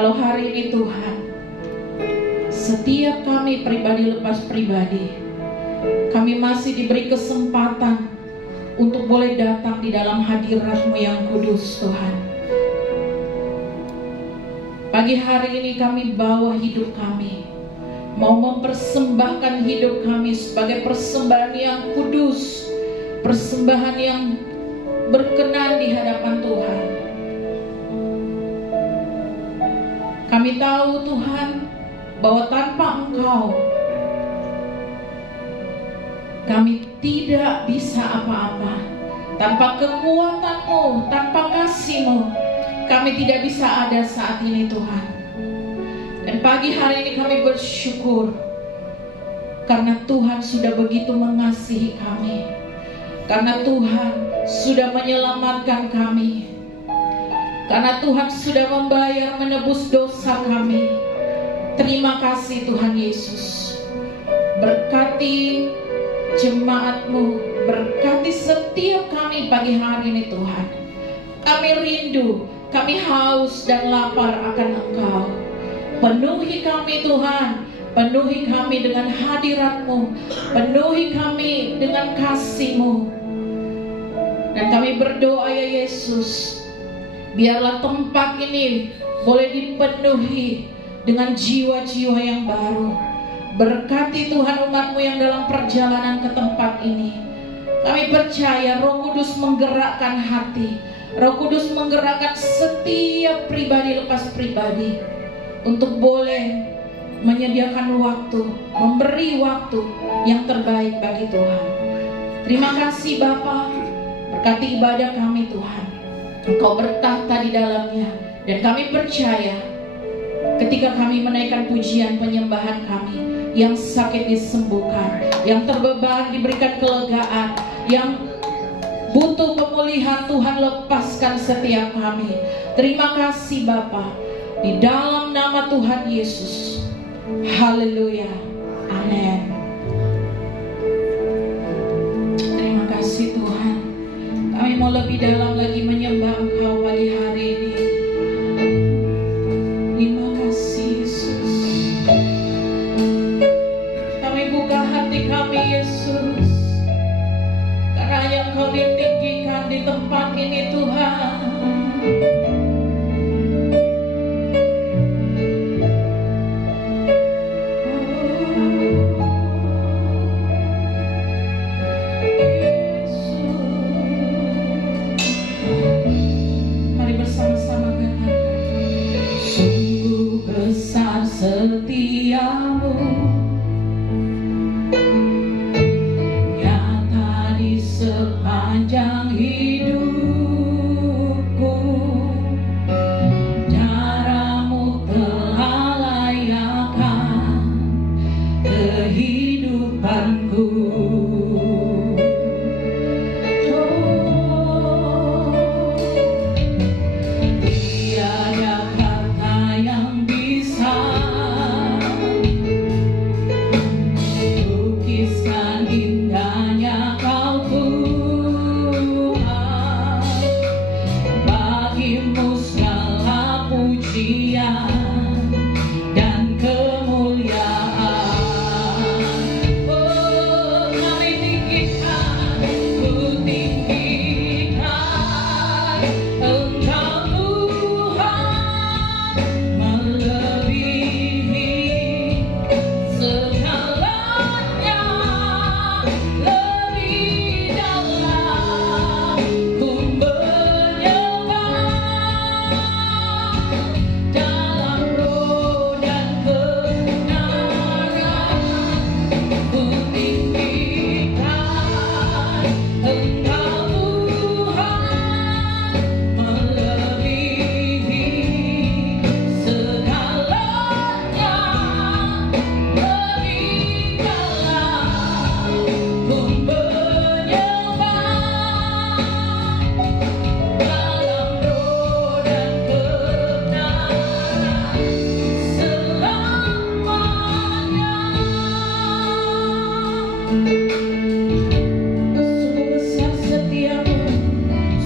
Kalau hari ini Tuhan, setiap kami pribadi lepas pribadi, kami masih diberi kesempatan untuk boleh datang di dalam hadirat-Mu yang kudus Tuhan. Pagi hari ini kami bawa hidup kami, mau mempersembahkan hidup kami sebagai persembahan yang kudus, persembahan yang berkenan di hadapan Tuhan. Kami tahu Tuhan bahwa tanpa Engkau kami tidak bisa apa-apa. Tanpa kekuatan-Mu, tanpa kasih-Mu, kami tidak bisa ada saat ini Tuhan. Dan pagi hari ini kami bersyukur karena Tuhan sudah begitu mengasihi kami, karena Tuhan sudah menyelamatkan kami, karena Tuhan sudah membayar menebus dosa kami. Terima kasih Tuhan Yesus. Berkati jemaat-Mu, berkati setiap kami pagi hari ini Tuhan. Kami rindu, kami haus dan lapar akan Engkau. Penuhi kami Tuhan, penuhi kami dengan hadirat-Mu, penuhi kami dengan kasih-Mu. Dan kami berdoa ya Yesus, biarlah tempat ini boleh dipenuhi dengan jiwa-jiwa yang baru. Berkati Tuhan umat-Mu yang dalam perjalanan ke tempat ini. Kami percaya Roh Kudus menggerakkan hati, Roh Kudus menggerakkan setiap pribadi lepas pribadi untuk boleh menyediakan waktu, memberi waktu yang terbaik bagi Tuhan. Terima kasih Bapa, berkati ibadah kami Tuhan. Engkau bertahta di dalamnya, dan kami percaya ketika kami menaikkan pujian penyembahan kami, yang sakit disembuhkan, yang terbeban diberikan kelegaan, yang butuh pemulihan Tuhan lepaskan setiap kami. Terima kasih Bapa, di dalam nama Tuhan Yesus. Haleluya, amin. Terima kasih Tuhan. Kami mau lebih dalam lagi menyembah Engkau pagi hari ini. Terima kasih Yesus. Kami buka hati kami Yesus, karena yang Kau ditinggikan di tempat ini Tuhan. Setiamu nyata di sepanjang hidupku, caramu telah layakkan kehidupanku. Tiada kata yang bisa indahnya Kau Tuhan, bagimu segala pujian dan kemuliaan. Oh, kami tinggikan, ku tinggikan Engkau Tuhan, melebihi segalanya. Lebih dalam ku menyembah, dalam roh dan kebenaran ku tinggikan Engkau Tuhan, melebihi segalanya. Lebih dalam ku menyembah, dalam roh dan kebenaran selamanya.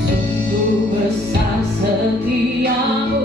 Sungguh besar setiamu,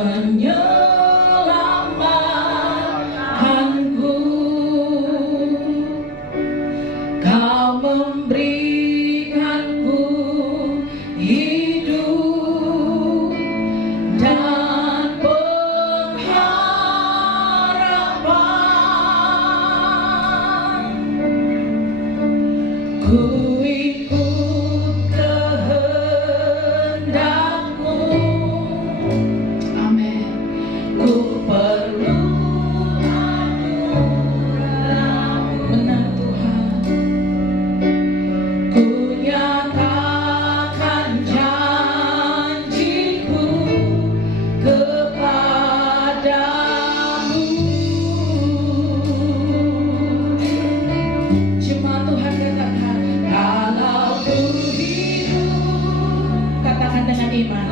menyelamatkanku. Kau memberikanku hidup dan pengharapan. Ku ikut kehendak-Mu. Amin. Ku perlu anugerah-Mu. Benar Tuhan. Ku nyatakan janji-Ku kepadamu. Jemaat Tuhan katakan, kalau ku hidup, katakan dengan iman.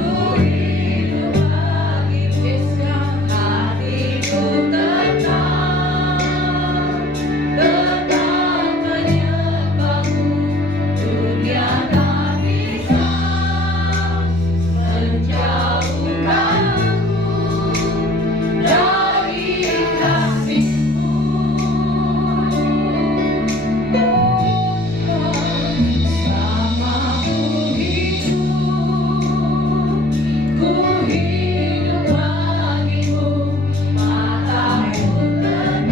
Yesuskan hatiku tetap menyembah-Mu. Dunia tak bisa menjauhkanku dari kasih-Mu. Selama ku hidup bagimu, mataku tenang.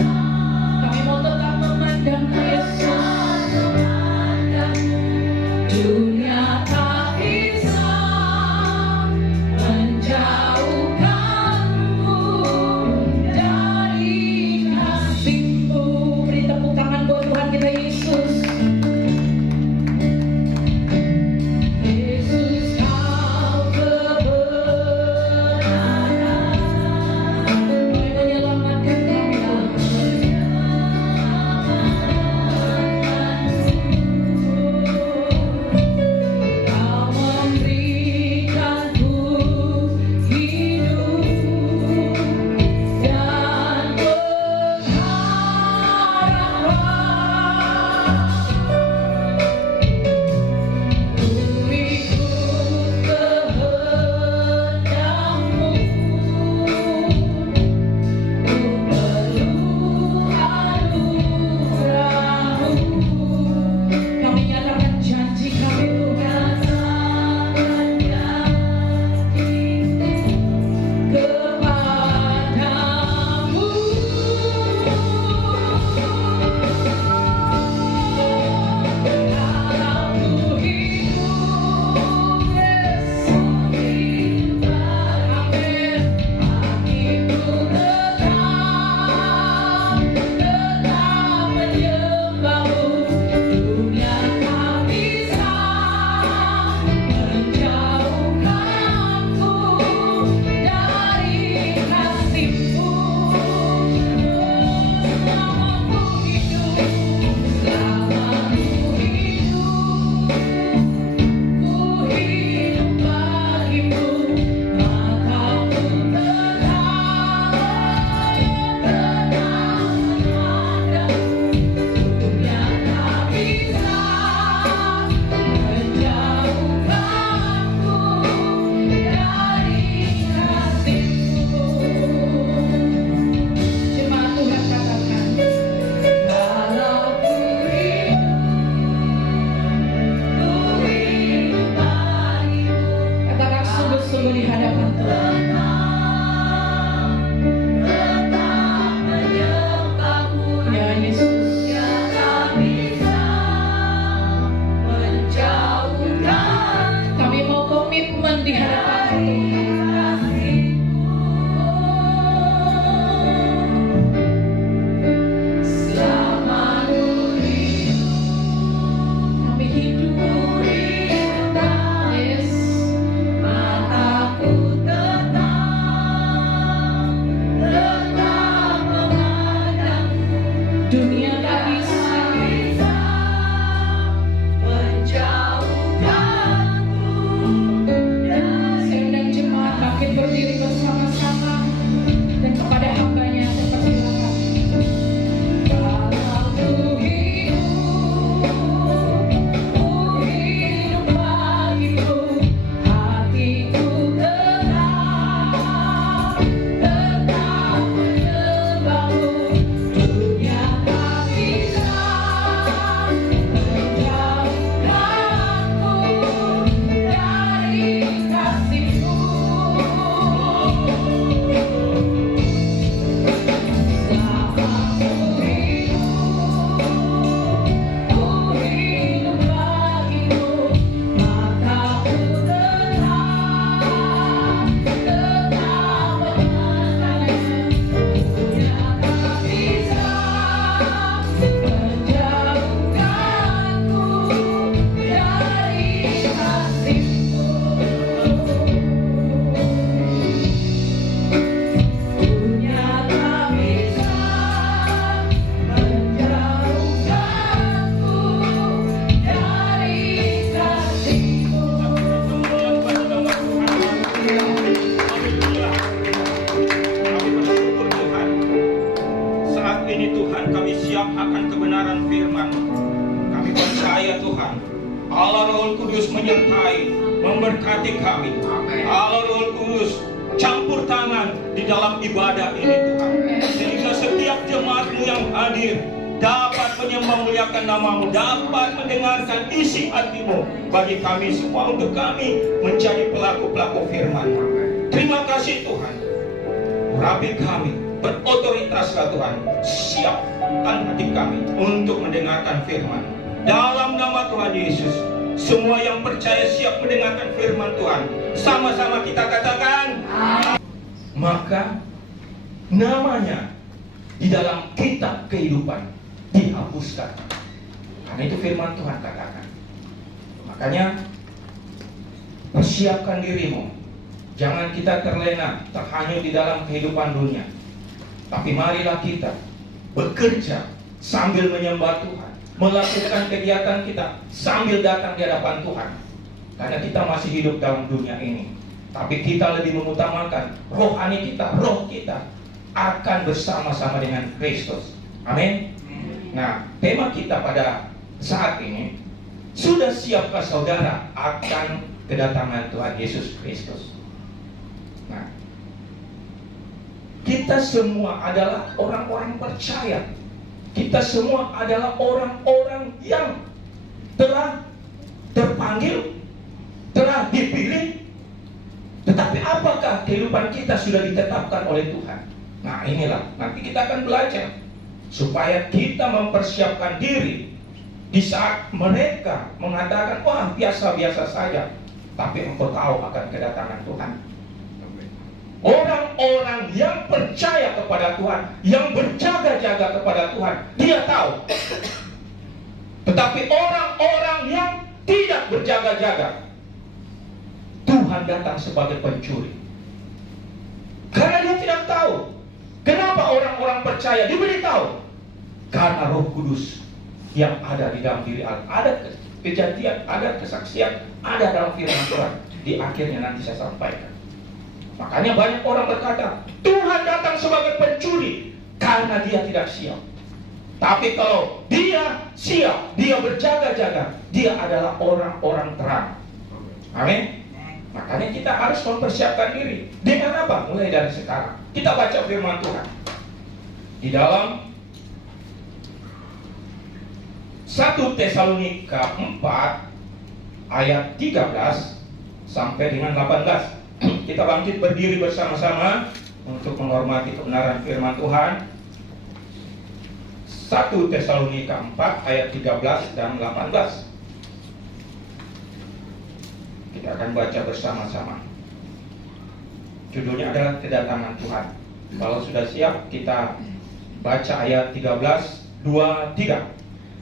Kami mau tetap memandang Yesus. Dunia tak bisa menjauhkanmu dari kasih-Mu. Beri tepuk tangan buat Tuhan kita Yesus. Yesus, Kau kebenaran, menyelamatkan kami. Roh Kudus menyertai, memberkati kami. Allah Roh Kudus campur tangan di dalam ibadah ini Tuhan, sehingga setiap jemaat-Mu yang hadir dapat memuliakan nama-Mu, dapat mendengarkan isi hati-Mu bagi kami semua, untuk kami menjadi pelaku-pelaku firman-Mu. Terima kasih Tuhan. Rabi kami berotoritaslah Tuhan, siapkan hati kami untuk mendengarkan firman. Dalam nama Tuhan Yesus, semua yang percaya siap mendengarkan firman Tuhan. Sama-sama kita katakan, maka namanya di dalam kitab kehidupan dihapuskan. Karena itu firman Tuhan katakan. Makanya persiapkan dirimu. Jangan kita terlena, terhanyut di dalam kehidupan dunia. Tapi marilah kita bekerja sambil menyembah Tuhan, melakukan kegiatan kita sambil datang di hadapan Tuhan. Karena kita masih hidup dalam dunia ini, tapi kita lebih mengutamakan rohani kita, roh kita akan bersama-sama dengan Kristus. Amin. Nah, tema kita pada saat ini, sudah siapkah saudara akan kedatangan Tuhan Yesus Kristus? Nah, kita semua adalah orang-orang percaya. Kita semua adalah orang-orang yang telah terpanggil, telah dipilih. Tetapi apakah kehidupan kita sudah ditetapkan oleh Tuhan? Nah, inilah nanti kita akan belajar supaya kita mempersiapkan diri di saat mereka mengatakan, wah biasa-biasa saja, tapi engkau tahu akan kedatangan Tuhan. Orang-orang yang percaya kepada Tuhan, yang berjaga-jaga kepada Tuhan, dia tahu. Tetapi orang-orang yang tidak berjaga-jaga, Tuhan datang sebagai pencuri. Karena dia tidak tahu. Kenapa orang-orang percaya diberitahu? Karena Roh Kudus yang ada di dalam diri Allah. Ada kejadian, ada kesaksian, ada dalam firman Tuhan. Di akhirnya nanti saya sampaikan. Makanya banyak orang berkata, Tuhan datang sebagai pencuri karena dia tidak siap. Tapi kalau dia siap, dia berjaga-jaga, dia adalah orang-orang terang. Amin. Makanya kita harus mempersiapkan diri. Dengan apa? Mulai dari sekarang. Kita baca firman Tuhan di dalam 1 Tesalonika 4 ayat 13 sampai dengan 18. Kita bangkit berdiri bersama-sama untuk menghormati kebenaran firman Tuhan. 1 Tesalonika 4 ayat 13 dan 18. Kita akan baca bersama-sama. Judulnya adalah kedatangan Tuhan. Kalau sudah siap, kita baca ayat 13, 2, 3.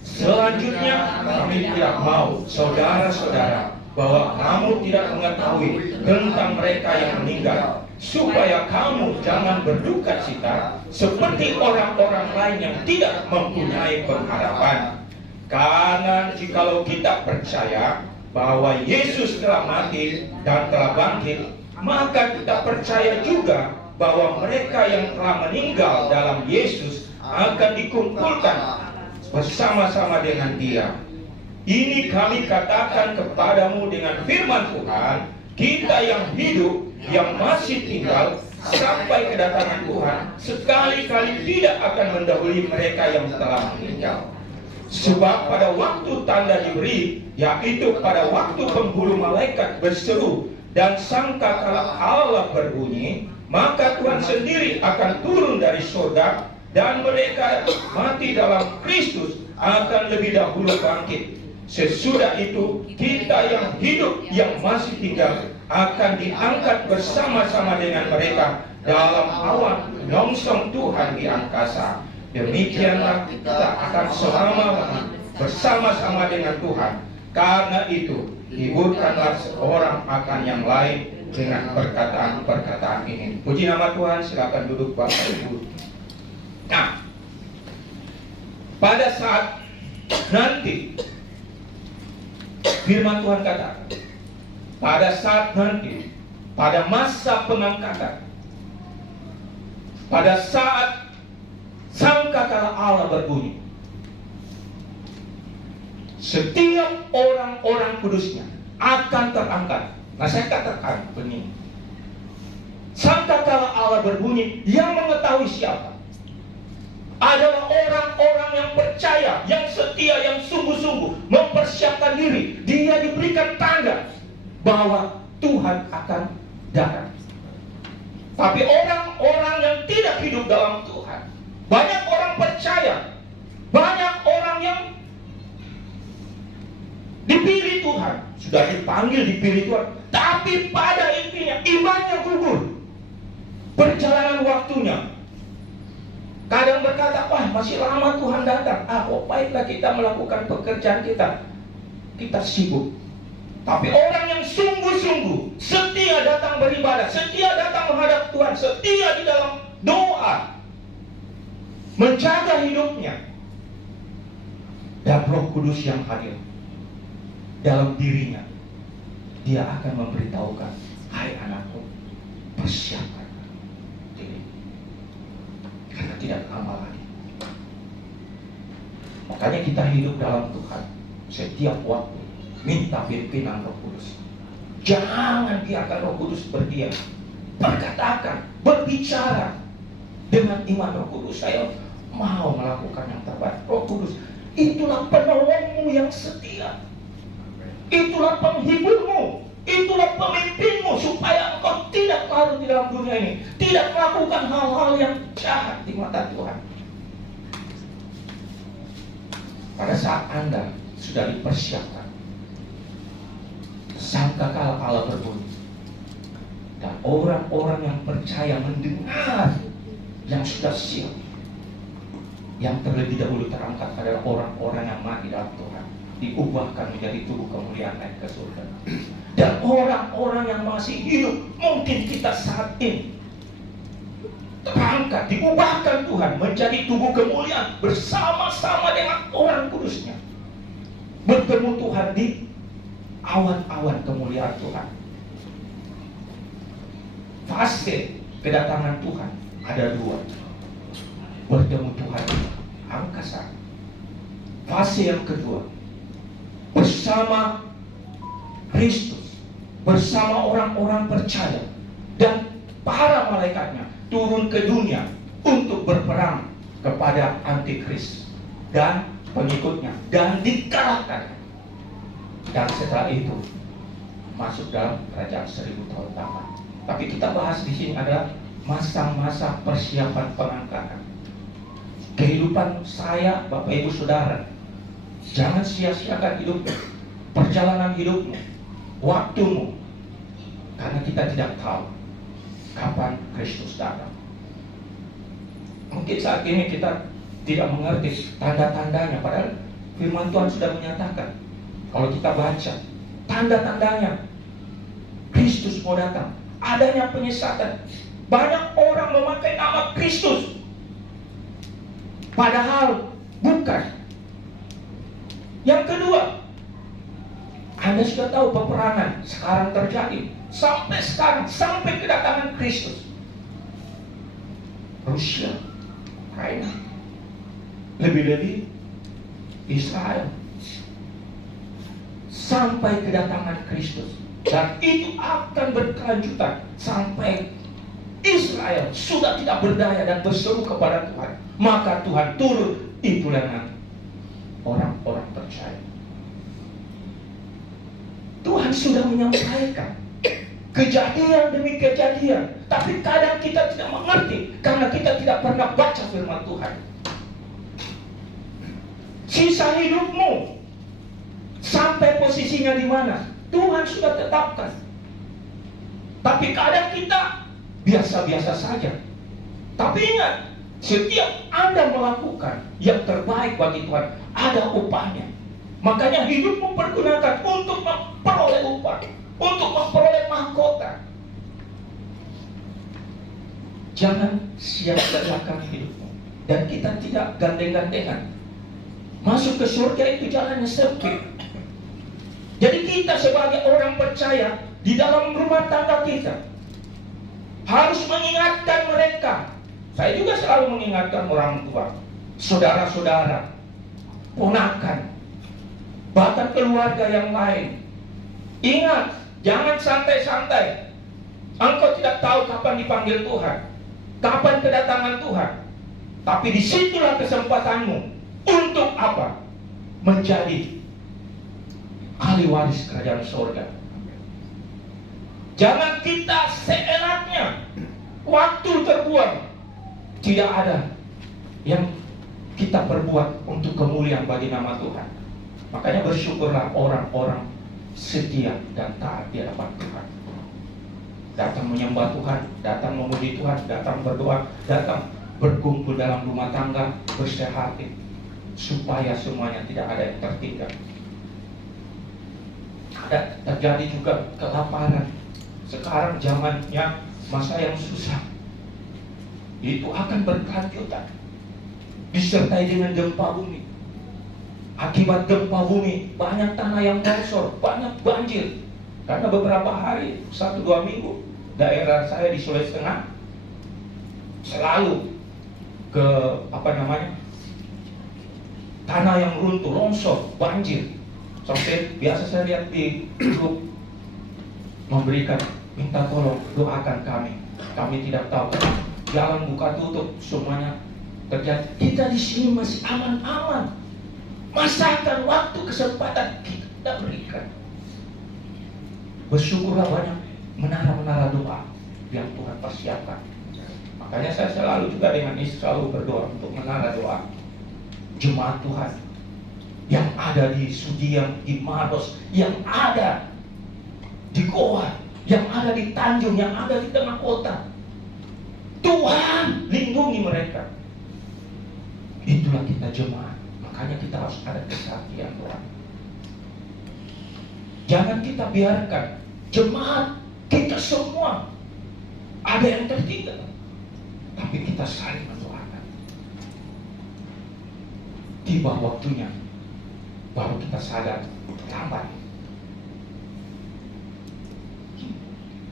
Selanjutnya kami tidak mau, saudara-saudara, bahwa kamu tidak mengetahui tentang mereka yang meninggal, supaya kamu jangan berduka cita seperti orang-orang lain yang tidak mempunyai pengharapan. Karena jikalau kita percaya bahwa Yesus telah mati dan telah bangkit, maka kita percaya juga bahwa mereka yang telah meninggal dalam Yesus akan dikumpulkan bersama-sama dengan Dia. Ini kami katakan kepadamu dengan firman Tuhan, kita yang hidup, yang masih tinggal sampai kedatangan Tuhan, sekali-kali tidak akan mendahului mereka yang telah meninggal. Sebab pada waktu tanda diberi, yaitu pada waktu penghulu malaikat berseru dan sangkakala Allah berbunyi, maka Tuhan sendiri akan turun dari surga, dan mereka mati dalam Kristus akan lebih dahulu bangkit. Sesudah itu kita yang hidup, yang masih tinggal, akan diangkat bersama-sama dengan mereka dalam awan menyongsong Tuhan di angkasa. Demikianlah kita akan selama-lamanya bersama-sama dengan Tuhan. Karena itu hiburkanlah seorang akan yang lain dengan perkataan-perkataan ini. Puji nama Tuhan. Silakan duduk Bapak Ibu. Nah, pada saat nanti firman Tuhan katakan, pada saat nanti, pada masa pengangkatan, pada saat sangkakala Allah berbunyi, setiap orang-orang kudusnya akan terangkat. Nah, saya katakan begini, sangkakala Allah berbunyi, yang mengetahui siapa adalah orang-orang yang percaya, yang setia, yang sungguh-sungguh mempersiapkan diri. Dia diberikan tanda bahwa Tuhan akan datang. Tapi orang-orang yang tidak hidup dalam Tuhan, banyak orang percaya, banyak orang yang dipilih Tuhan, sudah dipanggil, dipilih Tuhan, tapi pada intinya imannya gugur. Perjalanan waktunya, kadang berkata, wah masih lama Tuhan datang. Baiklah kita melakukan pekerjaan kita sibuk. Tapi orang yang sungguh-sungguh setia datang beribadah, setia datang menghadap Tuhan, setia di dalam doa, menjaga hidupnya, dan Roh Kudus yang hadir dalam dirinya, dia akan memberitahukan, hai anakku, persiapkan diri, karena tidak lama lagi. Makanya kita hidup dalam Tuhan setiap waktu, minta pimpinan Roh Kudus. Jangan biarkan Roh Kudus berdiam. Perkatakan, berbicara dengan iman Roh Kudus. Saya mau melakukan yang terbaik. Roh Kudus, itulah penolongmu yang setia. Itulah penghiburmu. Itulah pemimpinmu, supaya engkau tidak larut di dalam dunia ini, tidak melakukan hal-hal yang jahat di mata Tuhan. Pada saat Anda sudah dipersiapkan, sangkakala Allah berbunyi, dan orang-orang yang percaya mendengar, yang sudah siap, yang terlebih dahulu terangkat adalah orang-orang yang mati dalam Tuhan, diubahkan menjadi tubuh kemuliaan naik ke surga. Dan orang-orang yang masih hidup, mungkin kita saat ini, terangkat, diubahkan Tuhan menjadi tubuh kemuliaan bersama-sama dengan orang kudusnya, bertemu Tuhan di awan-awan kemuliaan Tuhan. Fase kedatangan Tuhan ada dua. Bertemu Tuhan di angkasa. Fase yang kedua, bersama Kristus, bersama orang-orang percaya dan para malaikatnya turun ke dunia untuk berperang kepada antikris dan pengikutnya, dan dikalahkan. Dan setelah itu masuk dalam kerajaan 1000 tahun taman. Tapi kita bahas di sini adalah masa-masa persiapan pengangkatan. Kehidupan saya, Bapak Ibu Saudara, jangan sia-siakan hidupmu, perjalanan hidupmu, waktumu, karena kita tidak tahu kapan Kristus datang. Mungkin saat ini kita tidak mengerti tanda-tandanya, padahal firman Tuhan sudah menyatakan. Kalau kita baca tanda-tandanya, Kristus mau datang, adanya penyesatan. Banyak orang memakai nama Kristus, padahal bukan. Yang kedua, Anda sudah tahu peperangan sekarang terjadi, sampai sekarang, sampai kedatangan Kristus. Rusia, Ukraina, lebih-lebih Israel, sampai kedatangan Kristus. Dan itu akan berkelanjutan sampai Israel sudah tidak berdaya dan berseru kepada Tuhan, maka Tuhan turun. Itulah yang orang-orang percaya. Tuhan sudah menyampaikan kejadian demi kejadian, tapi kadang kita tidak mengerti karena kita tidak pernah baca firman Tuhan. Sisa hidupmu sampai posisinya di mana Tuhan sudah tetapkan, tapi kadang kita biasa-biasa saja. Tapi ingat, setiap Anda melakukan yang terbaik bagi Tuhan, ada upahnya. Makanya hidupmu pergunakan untuk memperoleh upah, untuk memperoleh mahkota. Jangan sia-siakan hidupmu. Dan kita tidak gandeng-gandengan. Masuk ke surga itu jalannya sempit. Jadi kita sebagai orang percaya di dalam rumah tangga kita harus mengingatkan mereka. Saya juga selalu mengingatkan orang tua, saudara-saudara, ponakan, bahkan keluarga yang lain. Ingat, jangan santai-santai. Engkau tidak tahu kapan dipanggil Tuhan, kapan kedatangan Tuhan. Tapi disitulah kesempatanmu. Untuk apa? Menjadi ahli waris kerajaan surga. Jangan kita seenaknya. Waktu terbuang. Tidak ada yang kita perbuat untuk kemuliaan bagi nama Tuhan. Makanya bersyukurlah orang-orang setia dan taat di hadapan Tuhan. Datang menyembah Tuhan, datang memuji Tuhan, datang berdoa, datang berkumpul dalam rumah tangga, bersih hati, supaya semuanya tidak ada yang tertinggal. Ada terjadi juga kelaparan. Sekarang zamannya masa yang susah. Itu akan berkelanjutan, disertai dengan gempa bumi. Akibat gempa bumi, banyak tanah yang longsor, banyak banjir. Karena beberapa hari, 1-2 minggu, daerah saya di Sulawesi Tengah selalu ke tanah yang runtuh, longsor, banjir. Sampai biasa saya lihat di grup memberikan, minta tolong doakan kami. Kami tidak tahu, jalan buka tutup, semuanya terjadi. Kita di sini masih aman-aman. Masakan waktu kesempatan kita berikan. Bersyukurlah banyak menara-menara doa yang Tuhan persiapkan. Makanya saya selalu juga dengan istri selalu berdoa untuk menara doa jemaat Tuhan yang ada di Sudiang, di Maros, yang ada di Goa, yang ada di Tanjung, yang ada di tengah kota. Tuhan lindungi mereka. Itulah kita jemaat. Makanya kita harus ada kesaktian Tuhan. Jangan kita biarkan jemaat kita semua ada yang tertinggal. Tapi kita saling mendoakan. Tiba waktunya, baru kita sadar lambat.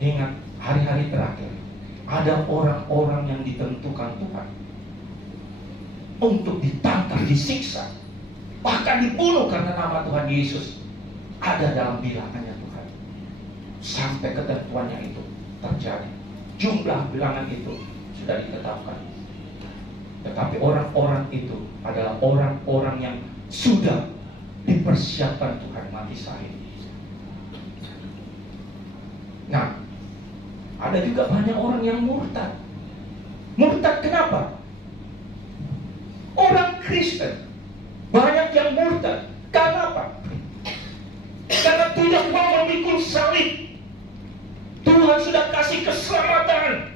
Ingat, hari-hari terakhir ada orang-orang yang ditentukan Tuhan untuk ditangkap, disiksa, bahkan dibunuh karena nama Tuhan Yesus ada dalam bilangannya Tuhan. Sampai ketentuannya itu terjadi. Jumlah bilangan itu sudah ditetapkan. Tetapi orang-orang itu adalah orang-orang yang sudah dipersiapkan Tuhan mati syahid. Nah, ada juga banyak orang yang murtad. Murtad kenapa? Orang Kristen banyak yang murtad. Karena apa? Karena tidak mau memikul salib. Tuhan sudah kasih keselamatan.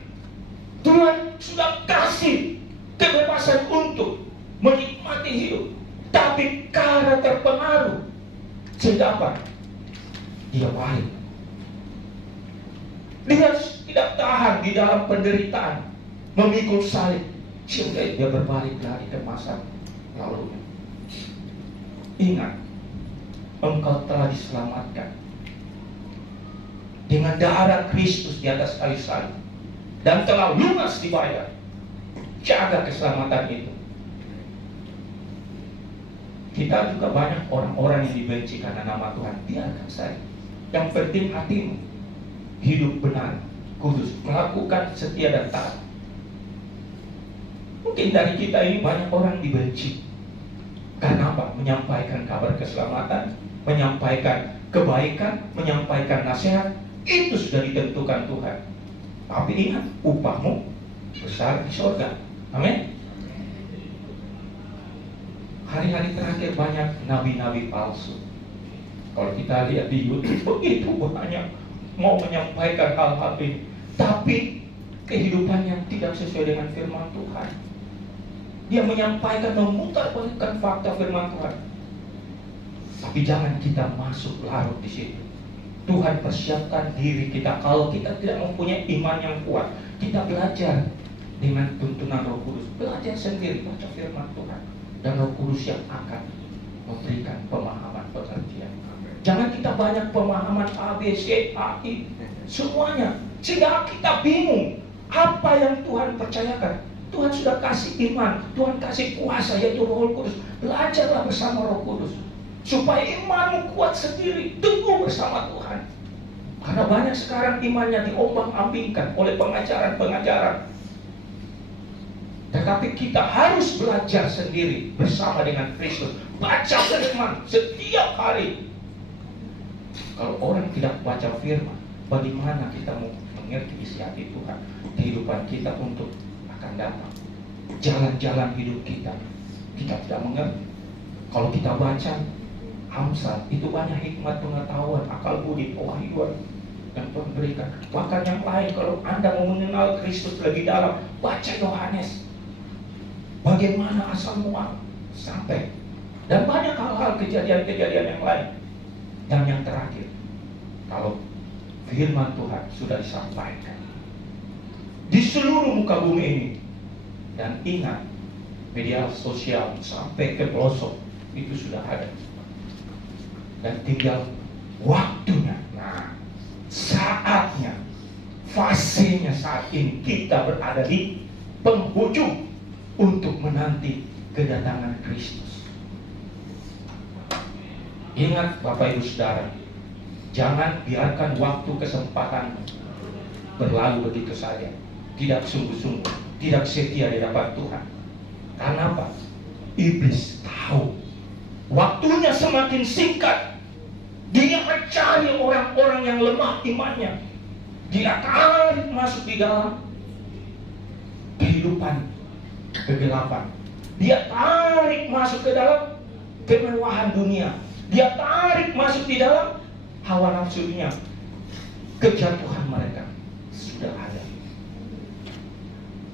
Tuhan sudah kasih kebebasan untuk menikmati hidup. Tapi karena terpengaruh, sehingga apa? Dia balik. Dia tidak tahan di dalam penderitaan, memikul salib, sehingga dia berbalik lagi ke masa lalunya. Ingat, engkau telah diselamatkan dengan darah Kristus di atas kayu salib dan telah lunas dibayar. Jaga keselamatan itu. Kita juga banyak orang-orang yang dibenci karena nama Tuhan. Biarkan saja. Yang penting hatimu hidup benar, kudus, melakukan setia dan taat. Mungkin dari kita ini banyak orang dibenci. Karena apa? Menyampaikan kabar keselamatan, menyampaikan kebaikan, menyampaikan nasihat, itu sudah ditentukan Tuhan. Tapi ingat, upahmu besar di surga. Amin. Hari-hari terakhir banyak nabi-nabi palsu. Kalau kita lihat di YouTube, begitu banyak mau menyampaikan hal-hal ini, tapi kehidupannya tidak sesuai dengan firman Tuhan. Dia menyampaikan, memutarbalikkan fakta firman Tuhan. Tapi jangan kita masuk larut di situ. Tuhan persiapkan diri kita. Kalau kita tidak mempunyai iman yang kuat, kita belajar dengan tuntunan Roh Kudus. Belajar sendiri, baca firman Tuhan. Dan Roh Kudus yang akan memberikan pemahaman pengertian. Jangan kita banyak pemahaman A, B, C, A, I, semuanya. Sehingga kita bingung apa yang Tuhan percayakan. Tuhan sudah kasih iman, Tuhan kasih kuasa, yaitu Roh Kudus. Belajarlah bersama Roh Kudus, supaya imanmu kuat sendiri, teguh bersama Tuhan. Karena banyak sekarang imannya diombang-ambingkan oleh pengajaran-pengajaran. Tetapi kita harus belajar sendiri bersama dengan Kristus. Baca firman setiap hari. Kalau orang tidak baca firman, bagaimana kita mau mengerti isi hati Tuhan? Kehidupan kita untuk akan datang. Jalan-jalan hidup kita tidak mengerti. Kalau kita baca Amsal, itu banyak hikmat, pengetahuan, akal budi, pewahyuan yang Tuhan berikan. Bahkan yang lain, kalau Anda mau mengenal Kristus lebih dalam, baca Yohanes. Bagaimana asal mual sampai, dan banyak hal-hal, kejadian-kejadian yang lain. Dan yang terakhir, kalau firman Tuhan sudah disampaikan di seluruh muka bumi ini, dan ingat, media sosial sampai ke pelosok itu sudah ada, dan tinggal waktunya. Nah, saatnya, fasenya saat ini kita berada di penghujung untuk menanti kedatangan Kristus. Ingat Bapak Ibu Saudara, jangan biarkan waktu kesempatan berlalu begitu saja, tidak sungguh-sungguh, tidak setia di hadapan Tuhan. Karena apa? Iblis tahu waktunya semakin singkat. Dia mencari orang-orang yang lemah imannya. Dia tarik masuk di dalam kehidupan kegelapan. Dia tarik masuk ke dalam kemewahan dunia. Dia tarik masuk di dalam hawa nafsunya. Kejatuhan mereka sudah ada.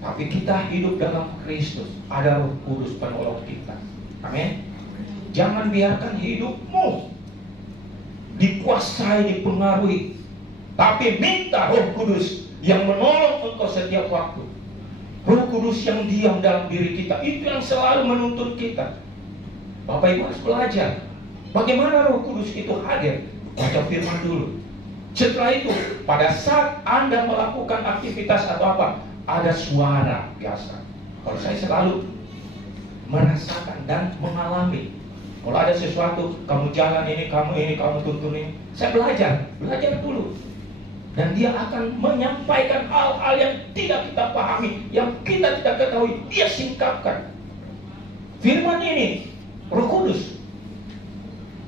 Tapi kita hidup dalam Kristus. Ada Roh Kudus penolong kita. Amin. Jangan biarkan hidupmu dikuasai, dipengaruhi. Tapi minta Roh Kudus yang menolong engkau setiap waktu. Roh Kudus yang diam dalam diri kita, itu yang selalu menuntun kita. Bapak Ibu harus belajar bagaimana Roh Kudus itu hadir. Baca firman dulu. Setelah itu, pada saat Anda melakukan aktivitas atau apa, ada suara biasa. Kalau saya selalu merasakan dan mengalami. Kalau ada sesuatu, kamu jalan ini, kamu tuntun ini. Saya belajar dulu. Dan dia akan menyampaikan hal-hal yang tidak kita pahami, yang kita tidak ketahui. Dia singkapkan. Firman ini, Roh Kudus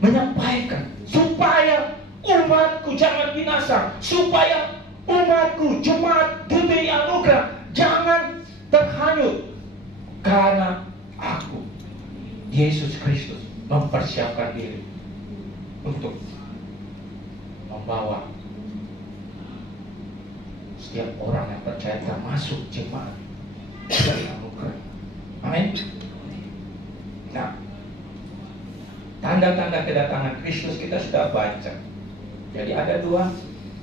menyampaikan supaya umatku jangan binasa, supaya umatku, jemaat diberi anugerah, jangan terhanyut. Karena aku, Yesus Kristus, mempersiapkan diri untuk membawa setiap orang yang percaya termasuk jemaat dari anugerah. Amin. Nah, tanda-tanda kedatangan Kristus kita sudah baca. Jadi ada dua.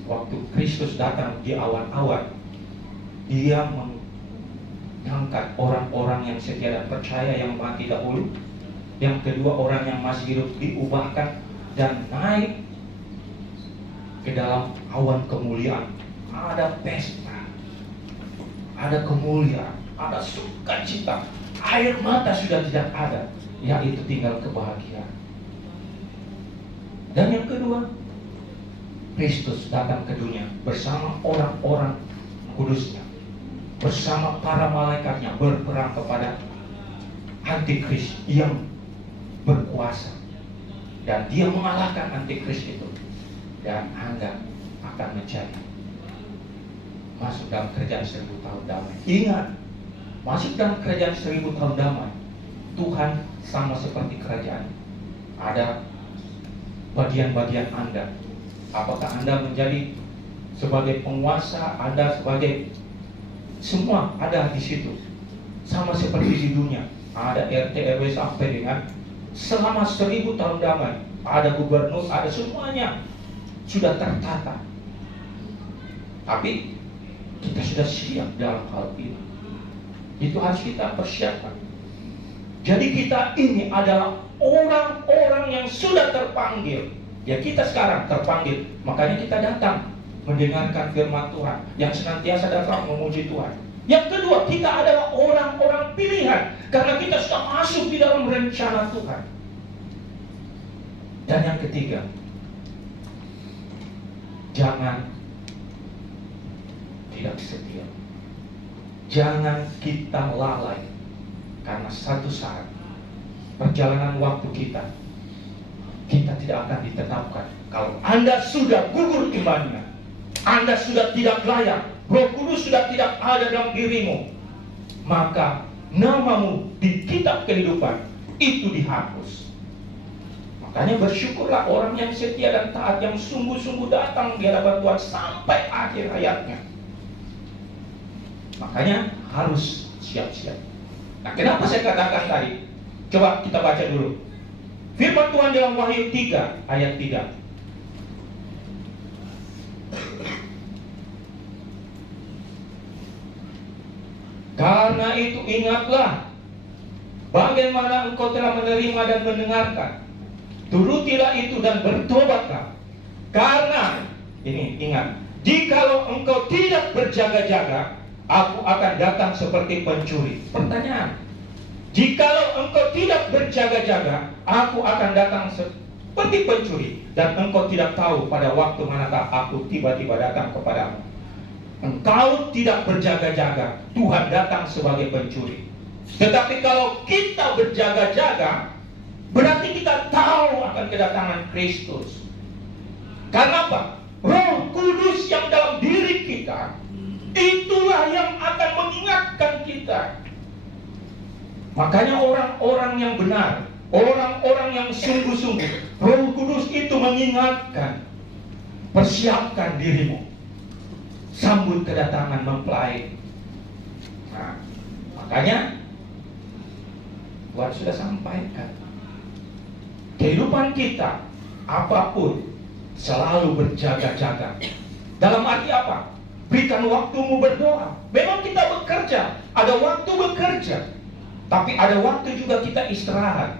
Waktu Kristus datang di awal-awal, dia mengangkat orang-orang yang setia dan percaya yang mati dahulu. Yang kedua, orang yang masih hidup diubahkan dan naik ke dalam awan kemuliaan. Ada pesta, ada kemuliaan, ada sukacita. Air mata sudah tidak ada, yaitu tinggal kebahagiaan. Dan yang kedua, Kristus datang ke dunia bersama orang-orang kudusnya, bersama para malaikatnya, berperang kepada antikris yang berkuasa. Dan dia mengalahkan antikris itu. Dan Anda akan menjadi masuk dalam kerajaan 1000 tahun damai. Ingat, masuk dalam kerajaan 1000 tahun damai, Tuhan sama seperti kerajaan. Ada bagian-bagian Anda. Apakah Anda menjadi sebagai penguasa, Anda sebagai, semua ada di situ. Sama seperti di dunia. Ada RT RW sampai dengan selama 1000 tahun damai. Ada gubernur, ada semuanya sudah tertata. Tapi kita sudah siap dalam hal ini. Itu harus kita persiapkan. Jadi kita ini adalah orang-orang yang sudah terpanggil. Ya, kita sekarang terpanggil. Makanya kita datang mendengarkan firman Tuhan, yang senantiasa datang memuji Tuhan. Yang kedua, kita adalah orang-orang pilihan, karena kita sudah masuk di dalam rencana Tuhan. Dan yang ketiga, jangan tidak setia. Jangan kita lalai, karena satu saat perjalanan waktu kita tidak akan ditetapkan. Kalau Anda sudah gugur imannya, Anda sudah tidak layak, Roh Kudus sudah tidak ada dalam dirimu, maka namamu di kitab kehidupan itu dihapus. Makanya bersyukurlah orang yang setia dan taat, yang sungguh-sungguh datang di hadapan Tuhan sampai akhir hayatnya. Makanya harus siap-siap. Nah, kenapa saya katakan tadi? Coba kita baca dulu firman Tuhan dalam Wahyu 3 ayat 3. Karena itu ingatlah bagaimana engkau telah menerima dan mendengarkan. Turutilah itu dan bertobatlah. Karena, ini ingat, jikalau engkau tidak berjaga-jaga, aku akan datang seperti pencuri. Pertanyaan, jikalau engkau tidak berjaga-jaga, aku akan datang seperti pencuri, dan engkau tidak tahu pada waktu manakah aku tiba-tiba datang kepadamu. Engkau tidak berjaga-jaga, Tuhan datang sebagai pencuri. Tetapi kalau kita berjaga-jaga, berarti kita tahu akan kedatangan Kristus. Karena apa? Roh Kudus yang dalam diri kita, itulah yang akan mengingatkan kita. Makanya orang-orang yang benar, orang-orang yang sungguh-sungguh, Roh Kudus itu mengingatkan. Persiapkan dirimu, sambut kedatangan mempelai. Nah, makanya Tuhan sudah sampaikan, kehidupan kita apapun selalu berjaga-jaga. Dalam arti apa? Berikan waktumu berdoa. Memang kita bekerja, ada waktu bekerja, tapi ada waktu juga kita istirahat.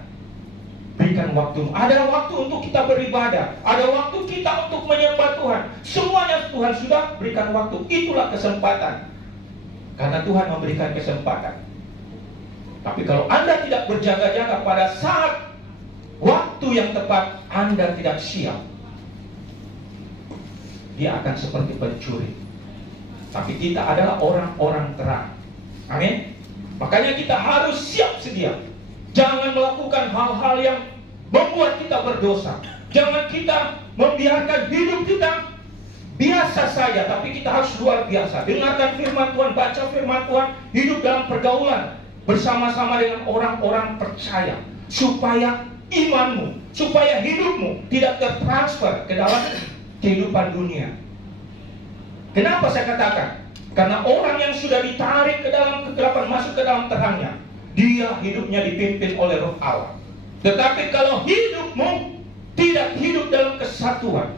Berikan waktu. Ada waktu untuk kita beribadah, ada waktu kita untuk menyembah Tuhan. Semuanya Tuhan sudah berikan waktu. Itulah kesempatan, karena Tuhan memberikan kesempatan. Tapi kalau Anda tidak berjaga-jaga pada saat waktu yang tepat, Anda tidak siap, dia akan seperti pencuri. Tapi kita adalah orang-orang terang. Amin. Makanya kita harus siap sedia. Jangan melakukan hal-hal yang membuat kita berdosa. Jangan kita membiarkan hidup kita biasa saja, tapi kita harus luar biasa. Dengarkan firman Tuhan, baca firman Tuhan, hidup dalam pergaulan bersama-sama dengan orang-orang percaya, supaya imanmu, supaya hidupmu tidak tertransfer ke dalam kehidupan dunia. Kenapa saya katakan? Karena orang yang sudah ditarik ke dalam kegelapan, masuk ke dalam terangnya, dia hidupnya dipimpin oleh Roh Allah. Tetapi kalau hidupmu tidak hidup dalam kesatuan,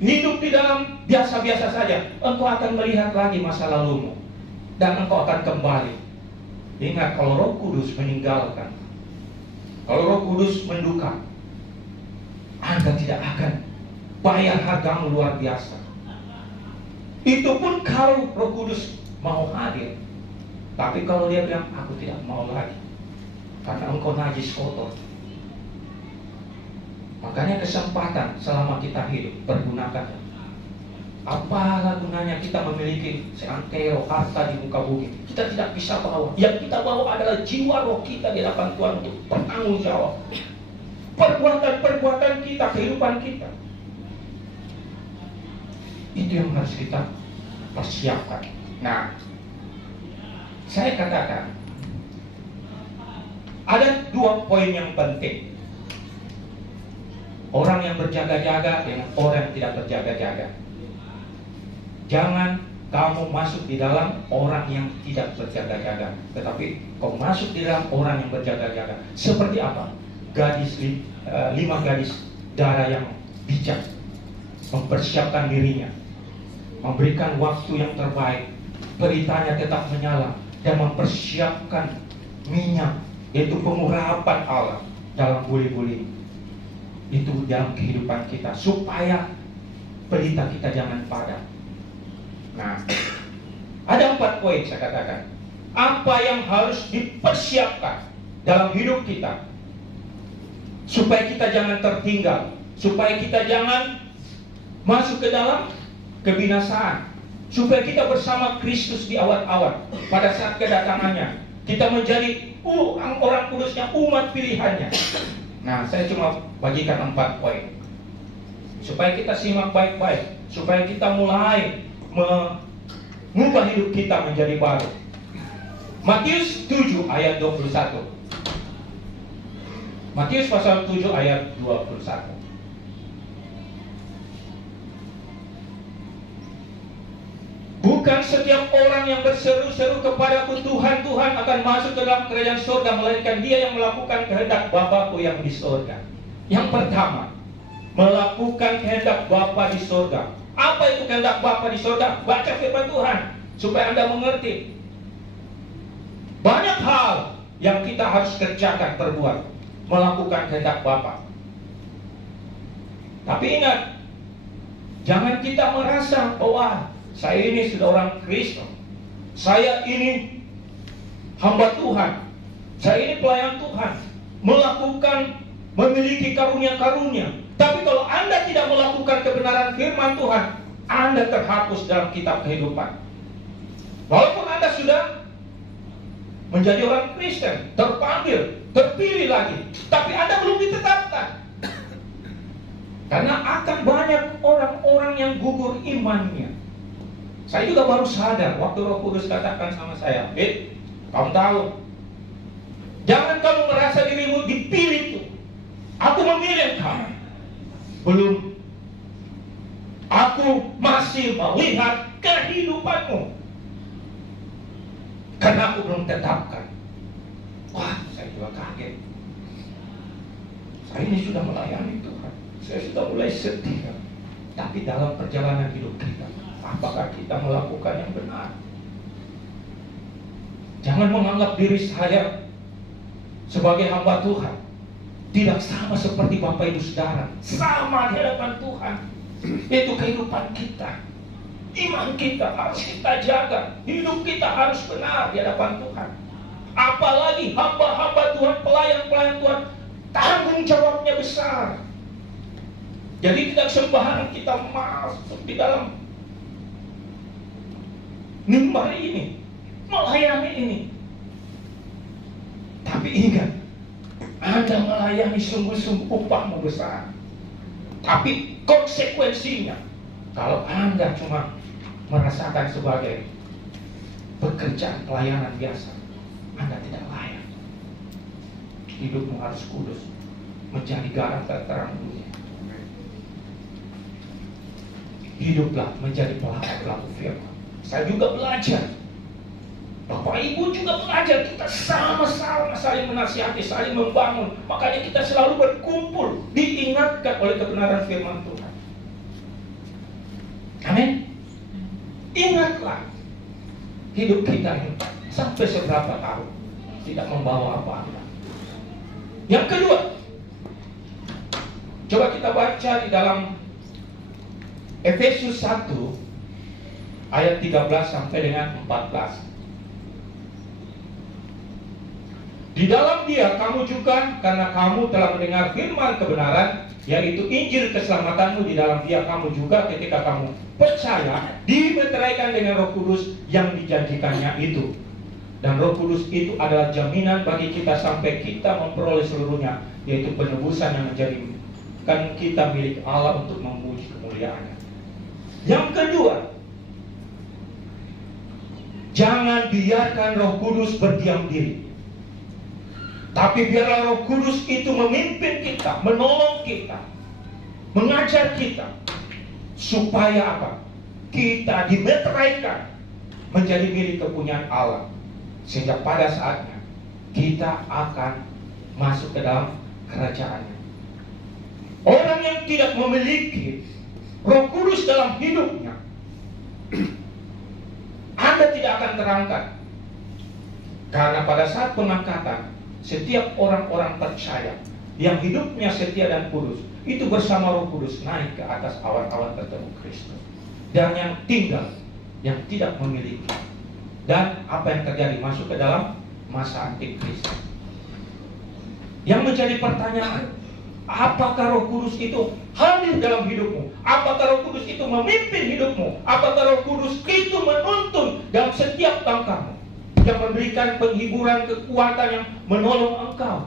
hidup di dalam biasa-biasa saja, engkau akan melihat lagi masa lalumu, dan engkau akan kembali. Ingat, kalau Roh Kudus meninggalkan, kalau Roh Kudus menduka, Anda tidak akan bayar hargamu luar biasa. Itu pun kalau Roh Kudus mau hadir. Tapi kalau dia bilang, aku tidak mau lagi, karena engkau najis kotor. Makanya kesempatan selama kita hidup, pergunakan. Apalah gunanya kita memiliki seantero harta di muka bumi, kita tidak bisa bawa. Yang kita bawa adalah jiwa roh kita di hadapan Tuhan untuk bertanggung jawab. Perbuatan-perbuatan kita, kehidupan kita, itu yang harus kita persiapkan. Nah, saya katakan ada 2 poin yang penting. Orang yang berjaga-jaga dengan orang yang tidak berjaga-jaga. Jangan kamu masuk di dalam orang yang tidak berjaga-jaga, tetapi kau masuk di dalam orang yang berjaga-jaga. Seperti apa? 5 gadis darah yang bijak, mempersiapkan dirinya, memberikan waktu yang terbaik, beritanya tetap menyala, dan mempersiapkan minyak, yaitu pengurapan Allah dalam buli-buli. Itu dalam kehidupan kita, supaya berita kita jangan padam. Nah, ada 4 poin saya katakan. Apa yang harus dipersiapkan dalam hidup kita? supaya kita jangan tertinggal, supaya kita jangan masuk ke dalam kebinasaan, supaya kita bersama Kristus di awal-awal pada saat kedatangannya. Kita menjadi orang kudusnya, umat pilihannya. Nah, saya cuma bagikan 4 poin supaya kita simak baik-baik, supaya kita mulai mengubah hidup kita menjadi baru. Matius 7 ayat 21. Matius pasal 7 ayat 21. Bukan setiap orang yang berseru-seru kepadaku, Tuhan, Tuhan, akan masuk ke dalam kerajaan surga, melainkan dia yang melakukan kehendak Bapa-Ku yang di surga. Yang pertama, melakukan kehendak Bapa di surga. Apa itu kehendak Bapa di surga? Baca firman Tuhan supaya Anda mengerti. Banyak hal yang kita harus kerjakan, perbuat, melakukan kehendak Bapa. Tapi ingat, jangan kita merasa bahwa saya ini sudah orang Kristen, saya ini hamba Tuhan, saya ini pelayan Tuhan, memiliki karunia-karunia. Tapi kalau Anda tidak melakukan kebenaran firman Tuhan, Anda terhapus dalam kitab kehidupan. Walaupun Anda sudah menjadi orang Kristen, terpanggil, terpilih lagi, tapi Anda belum ditetapkan. Karena akan banyak orang-orang yang gugur imannya. Saya juga baru sadar waktu Roh Kudus katakan sama saya, kamu tahu, jangan kamu merasa dirimu dipilih tuh. Aku memilih kamu. Belum. Aku masih melihat kehidupanmu. Karena aku belum tetapkan. Wah, saya juga kaget. Saya ini sudah melayani Tuhan. Saya sudah mulai setia. Tapi dalam perjalanan hidup kita, apakah kita melakukan yang benar? Jangan menganggap diri saya sebagai hamba Tuhan tidak sama seperti Bapak Ibu Saudara. Sama di hadapan Tuhan. Itu kehidupan kita. Iman kita harus kita jaga. Hidup kita harus benar di hadapan Tuhan. Apalagi hamba-hamba Tuhan, pelayan-pelayan Tuhan, tanggung jawabnya besar. Jadi tidak sembarangan kita masuk di dalam mimbar ini, melayani ini. Tapi ingat, Anda melayani sungguh-sungguh, upahmu besar. Tapi konsekuensinya, kalau Anda cuma merasakan sebagai pekerjaan pelayanan biasa, Anda tidak layak. Hidupmu harus kudus, menjadi garam terang dunia. Hiduplah menjadi pelaku firman. Saya juga belajar. Bapak Ibu juga belajar. Kita sama-sama saling menasihati, saling membangun. Makanya kita selalu berkumpul, diingatkan oleh kebenaran firman Tuhan. Amin. Ingatlah, hidup kita ini sampai seberapa tahun tidak membawa apa-apa. Yang kedua, coba kita baca di dalam Efesus 1 ayat 13 sampai dengan 14. Di dalam Dia kamu juga, karena kamu telah mendengar firman kebenaran, yaitu Injil keselamatanmu, di dalam Dia kamu juga ketika kamu percaya dimeteraikan dengan Roh Kudus yang dijanjikannya itu. Dan Roh Kudus itu adalah jaminan bagi kita sampai kita memperoleh seluruhnya, yaitu penebusan yang menjadikan kita milik Allah untuk memuji kemuliaannya. Yang kedua, jangan biarkan Roh Kudus berdiam diri. Tapi biarlah Roh Kudus itu memimpin kita, menolong kita, mengajar kita, supaya apa? Kita dimeteraikan menjadi milik kepunyaan Allah, sehingga pada saatnya kita akan masuk ke dalam kerajaannya. Orang yang tidak memiliki Roh Kudus dalam hidupnya, Anda tidak akan terangkat. Karena pada saat pengangkatan, setiap orang-orang percaya yang hidupnya setia dan kudus, itu bersama Roh Kudus naik ke atas awan-awan bertemu Kristus. Dan yang tinggal, yang tidak memiliki. Dan apa yang terjadi? Masuk ke dalam masa antikristus. Yang menjadi pertanyaan, Apakah Roh Kudus itu hadir dalam hidupmu? Apakah Roh Kudus itu memimpin hidupmu? Apakah Roh Kudus itu menuntun dalam setiap langkahmu, yang memberikan penghiburan, kekuatan yang menolong engkau?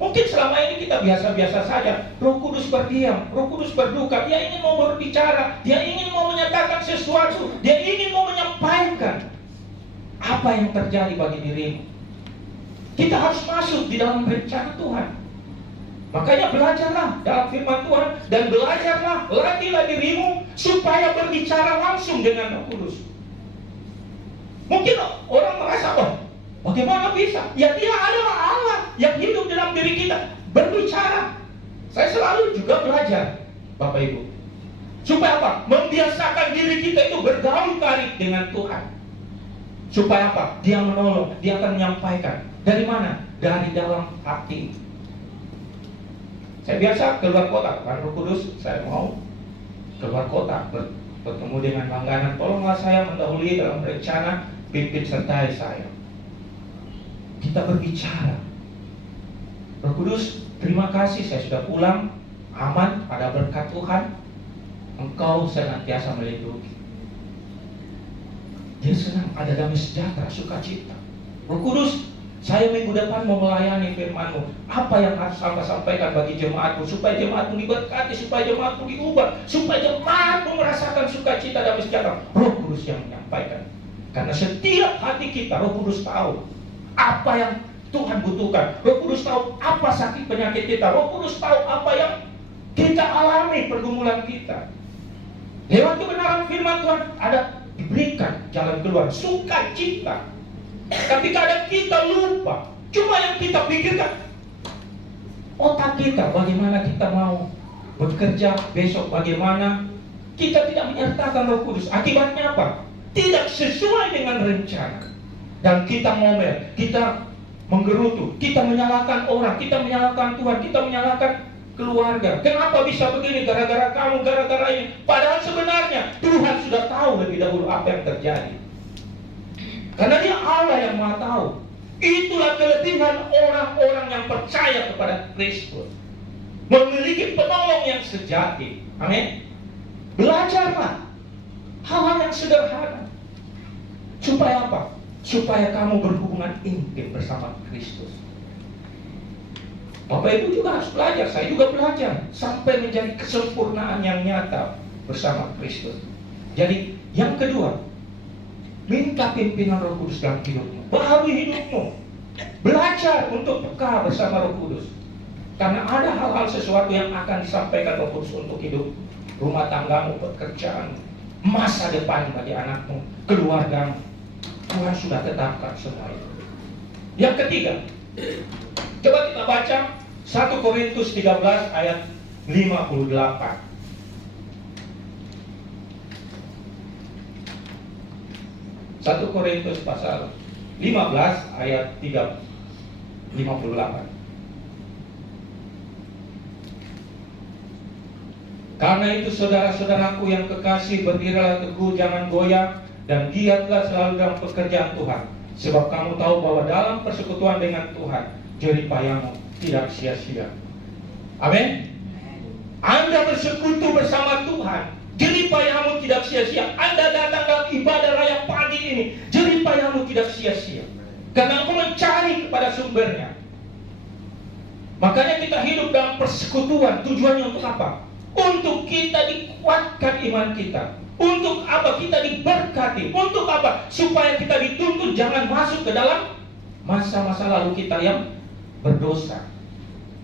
Mungkin selama ini kita biasa-biasa saja. Roh Kudus berdiam, Roh Kudus berduka. Dia ingin mau berbicara, dia ingin mau menyatakan sesuatu, dia ingin mau menyampaikan apa yang terjadi bagi dirimu. Kita harus masuk di dalam rencana Tuhan. Makanya belajarlah dalam firman Tuhan, dan belajarlah, latihlah dirimu supaya berbicara langsung dengan Roh Kudus. Mungkin orang merasa, oh, bagaimana bisa? Ya, dia adalah Allah yang hidup dalam diri kita, berbicara. Saya selalu juga belajar, Bapak Ibu, supaya apa? Membiasakan diri kita itu bergaul karib dengan Tuhan. Supaya apa? Dia menolong, dia akan menyampaikan. Dari mana? Dari dalam hati. Saya biasa keluar kota, kan Roh Kudus, saya mau keluar kota, bertemu dengan langganan. Tolonglah saya mendahului dalam rencana, pimpin sertai saya. Kita berbicara. Roh Kudus, terima kasih saya sudah pulang aman, pada berkat Tuhan. Engkau senantiasa melindungi. Dia senang, ada damai sejahtera, sukacita. Roh Kudus, saya minggu depan mau melayani firman-Mu. Apa yang harus Anda sampaikan bagi jemaat-Mu, supaya jemaat-Mu diberkati, supaya jemaat-Mu diubah, supaya jemaat-Mu merasakan sukacita damai sejahtera. Roh Kudus yang menyampaikan. Karena setiap hati kita, Roh Kudus tahu apa yang Tuhan butuhkan. Roh Kudus tahu apa sakit penyakit kita. Roh Kudus tahu apa yang kita alami, pergumulan kita. Lewat kebenaran firman Tuhan ada diberikan jalan keluar, sukacita. Tapi kadang kita lupa. Cuma yang kita pikirkan otak kita, bagaimana kita mau bekerja besok, bagaimana. Kita tidak menyertakan Roh Kudus. Akibatnya apa? Tidak sesuai dengan rencana. Dan kita ngomel, kita menggerutu, kita menyalahkan orang, kita menyalahkan Tuhan, kita menyalahkan keluarga. Kenapa bisa begini? Gara-gara kamu, gara-gara ini. Padahal sebenarnya Tuhan sudah tahu lebih dahulu apa yang terjadi. Karena Dia Allah yang Maha tahu. Itulah kelebihan orang-orang yang percaya kepada Kristus, memiliki penolong yang sejati. Amin. Belajarlah hal-hal yang sederhana. Supaya apa? Supaya kamu berhubungan intim bersama Kristus. Bapak Ibu juga harus belajar, saya juga belajar, sampai menjadi kesempurnaan yang nyata bersama Kristus. Jadi yang kedua, minta pimpinan Roh Kudus dalam hidupmu. Baharui hidupmu. Belajar untuk peka bersama Roh Kudus. Karena ada hal-hal sesuatu yang akan disampaikan Roh Kudus untuk hidup rumah tanggamu, pekerjaan, masa depan bagi anakmu, keluargamu. Tuhan sudah tetapkan semua itu. Yang ketiga, coba kita baca 1 Korintus 13 ayat 58. 1 Korintus pasal 15 ayat 58. Karena itu saudara-saudaraku yang kekasih, berdirilah teguh, jangan goyah, dan giatlah selalu dalam pekerjaan Tuhan. Sebab kamu tahu bahwa dalam persekutuan dengan Tuhan, jerih payahmu tidak sia-sia. Amin. Anda bersekutu bersama Tuhan, jerih payahmu tidak sia-sia. Anda datang dalam ibadah raya pagi ini, jerih payahmu tidak sia-sia. Karena engkau mencari kepada sumbernya. Makanya kita hidup dalam persekutuan. Tujuannya untuk apa? Untuk kita dikuatkan iman kita. Untuk apa? Kita diberkati. Untuk apa? Supaya kita dituntun jangan masuk ke dalam masa-masa lalu kita yang berdosa.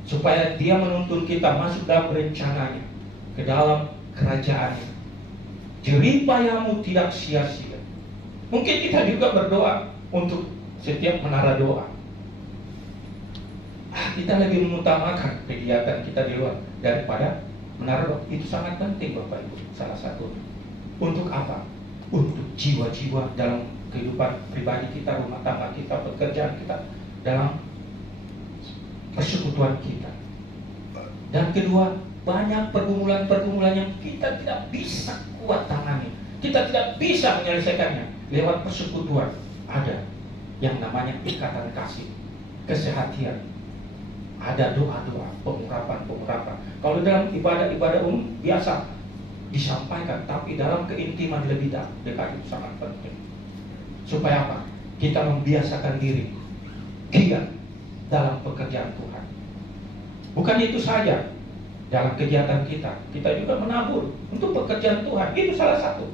Supaya Dia menuntun kita masuk dalam rencananya, ke dalam kerajaannya. Jerih payahmu tidak sia-sia. Mungkin kita juga berdoa untuk setiap menara doa. Kita lebih mengutamakan kegiatan kita di luar daripada menara doa. Itu sangat penting Bapak Ibu. Salah satunya. Untuk apa? Untuk jiwa-jiwa dalam kehidupan pribadi kita, rumah tangga kita, pekerjaan kita, dalam persekutuan kita. Dan kedua, banyak pergumulan-pergumulan yang kita tidak bisa kuat tangani, kita tidak bisa menyelesaikannya. Lewat persekutuan ada yang namanya ikatan kasih, kesehatian. ada doa-doa, pengurapan. Kalau dalam ibadah-ibadah umum biasa disampaikan, tapi dalam keintiman lebih dekat itu sangat penting. Supaya apa? Kita membiasakan diri giat dalam pekerjaan Tuhan. Bukan itu saja, dalam kegiatan kita juga menabur untuk pekerjaan Tuhan. Itu salah satu.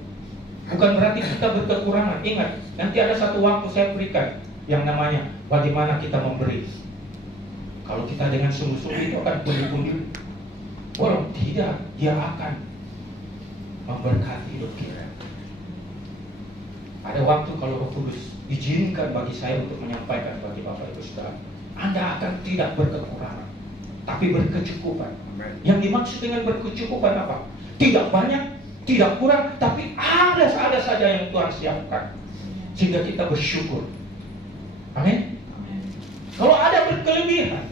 Bukan berarti kita berkekurangan. Ingat, nanti ada satu waktu saya berikan yang namanya bagaimana kita memberi. Kalau kita dengan sungguh-sungguh itu akan pundi-pundi. Walau tidak, dia akan memberkati hidup kita. Ada waktu kalau Roh Kudus izinkan bagi saya untuk menyampaikan bagi Bapak Ibu Saudara, Anda akan tidak berkekurangan, tapi berkecukupan. Yang dimaksud dengan berkecukupan apa? Tidak banyak, tidak kurang, tapi ada saja yang Tuhan siapkan, sehingga kita bersyukur. Amin. Kalau ada berkelebihan,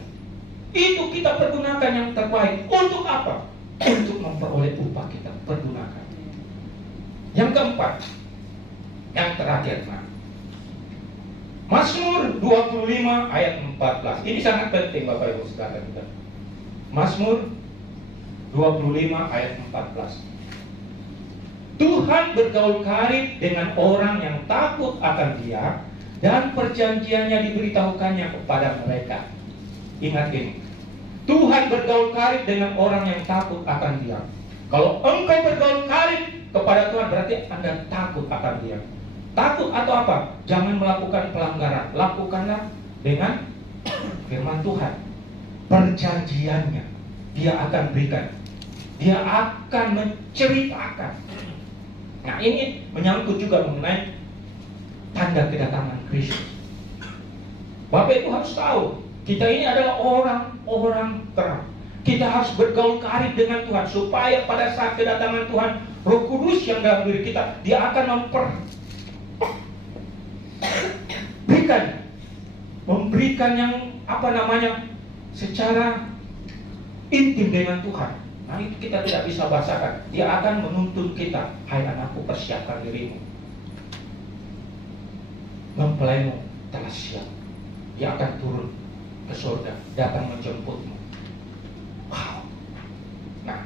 itu kita pergunakan yang terbaik. Untuk apa? Untuk memperoleh upah kita. Pergunakan. Yang keempat, yang terakhir, Mazmur 25 ayat 14. Ini sangat penting Bapak Ibu Saudara kita. Mazmur 25 ayat 14. Tuhan bergaul karib dengan orang yang takut akan Dia, dan perjanjiannya diberitahukannya kepada mereka. Ingat ini, Tuhan bergaul karib dengan orang yang takut akan Dia. Kalau engkau bergaul karib kepada Tuhan, berarti Anda takut akan Dia. Takut atau apa? Jangan melakukan pelanggaran. Lakukanlah dengan firman Tuhan. Perjanjiannya Dia akan berikan. Dia akan menceritakan. Nah, ini menyangkut juga mengenai tanda kedatangan Kristus. Bapak Ibu harus tahu, kita ini adalah orang-orang terang. Kita harus bergaul karib dengan Tuhan, supaya pada saat kedatangan Tuhan, Roh Kudus yang dalam diri kita, Dia akan memberikan yang secara intim dengan Tuhan. Nah, itu kita tidak bisa bahasakan. Dia akan menuntun kita, hai anakku, persiapkan dirimu. Mempelaimu telah siap. Dia akan turun ke surga, datang menjemputmu. Wow. Nah,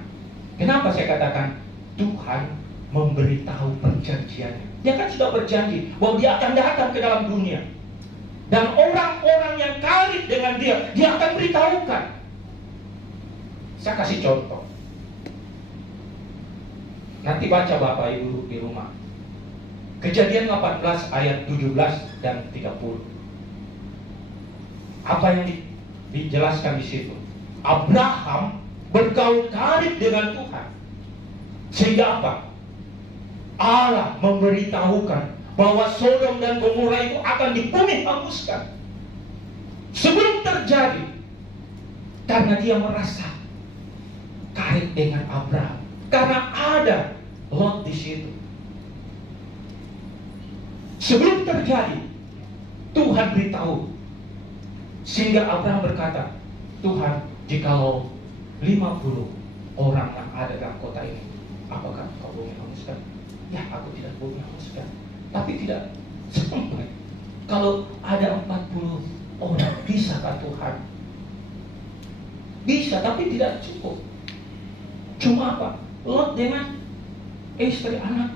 kenapa saya katakan Tuhan memberitahu perjanjiannya? Dia kan sudah berjanji bahwa Dia akan datang ke dalam dunia, dan orang-orang yang karib dengan Dia, Dia akan beritahukan. Saya kasih contoh. Nanti baca Bapak Ibu di rumah. Kejadian 18 ayat 17 dan 30. Apa yang dijelaskan di situ? Abraham bergaul karib dengan Tuhan. Sehingga apa? Allah memberitahukan bahwa Sodom dan Gomora itu akan di bumi hanguskan. Sebelum terjadi, karena dia merasa karib dengan Abraham. Karena ada Lot di situ. Sebelum terjadi, Tuhan beritahu. Sehingga Abraham berkata, Tuhan, jikalau 50 orang yang ada dalam kota ini, apakah kau bumi hanguskan? Ya, aku tidak bumi hanguskan. Tapi tidak sampai. Kalau ada 40 orang, bisakah Tuhan? Bisa, tapi tidak cukup. Cuma apa? Lot dengan istri anak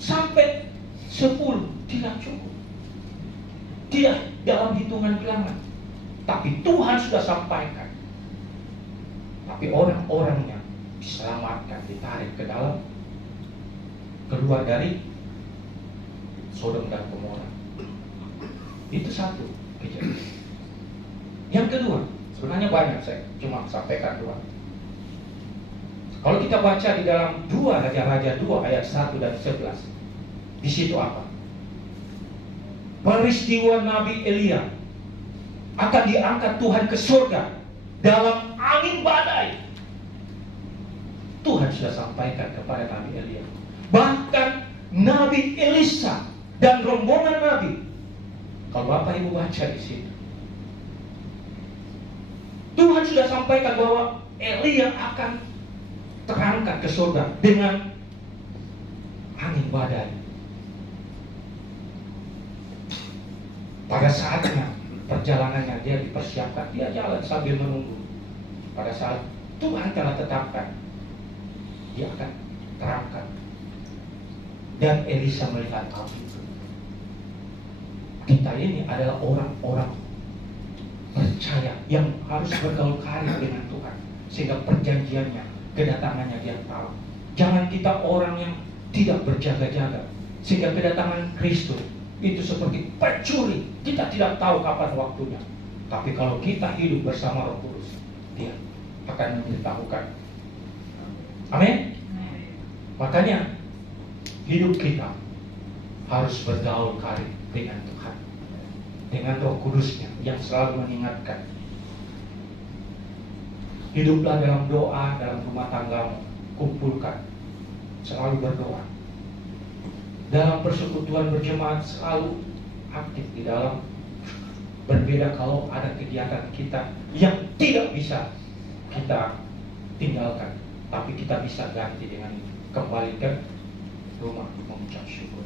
sampai 10 tidak cukup. Tidak dalam hitungan bilangan. Tapi Tuhan sudah sampaikan. Tapi orang-orangnya diselamatkan, ditarik ke dalam, keluar dari Sodom dan Gomora. Itu satu kejadian. Yang kedua, sebenarnya banyak, saya cuma sampaikan dua. Kalau kita baca di dalam 2 Raja-Raja 2 ayat 1 dan 11, di situ apa? Peristiwa Nabi Elia akan diangkat Tuhan ke surga dalam angin badai. Tuhan sudah sampaikan kepada Nabi Elia. Bahkan Nabi Elisa dan rombongan Nabi, kalau Bapak Ibu baca di situ, Tuhan sudah sampaikan bahwa Elia akan terangkat ke surga dengan angin badai. Pada saatnya perjalanannya dia dipersiapkan, dia jalan sambil menunggu. Pada saat Tuhan telah tetapkan, dia akan terangkat. Dan Elisa melihat hal itu. Kita ini adalah orang-orang percaya yang harus bergaul karib dengan Tuhan, sehingga perjanjiannya, kedatangannya dia tahu. Jangan kita orang yang tidak berjaga-jaga, sehingga kedatangan Kristus itu seperti pencuri, kita tidak tahu kapan waktunya. Tapi kalau kita hidup bersama Roh Kudus, dia akan memberitahukan. Amin. Makanya hidup kita harus bergaul karib dengan Tuhan, dengan Roh Kudusnya yang selalu mengingatkan. Hiduplah dalam doa, dalam rumah tanggamu, kumpulkan, selalu berdoa. Dalam persekutuan berjemaat selalu aktif di dalam. Berbeda kalau ada kegiatan kita yang tidak bisa kita tinggalkan, tapi kita bisa ganti dengan kembali ke rumah mengucap syukur.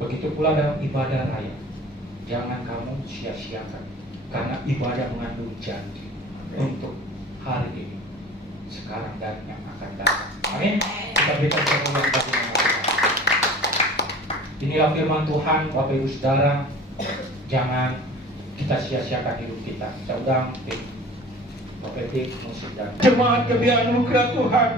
Begitu pula dalam ibadah raya, jangan kamu sia-siakan, karena ibadah mengandung janji untuk hari ini, sekarang dan yang akan datang. Amin. Kita berikan kemuliaan bagi nama Tuhan. Inilah firman Tuhan, Bapak Ibu Saudara. Jangan kita sia-siakan hidup kita. Kita undang Bapak Ibu musik dan jemaat kebiayaan anugerah Tuhan.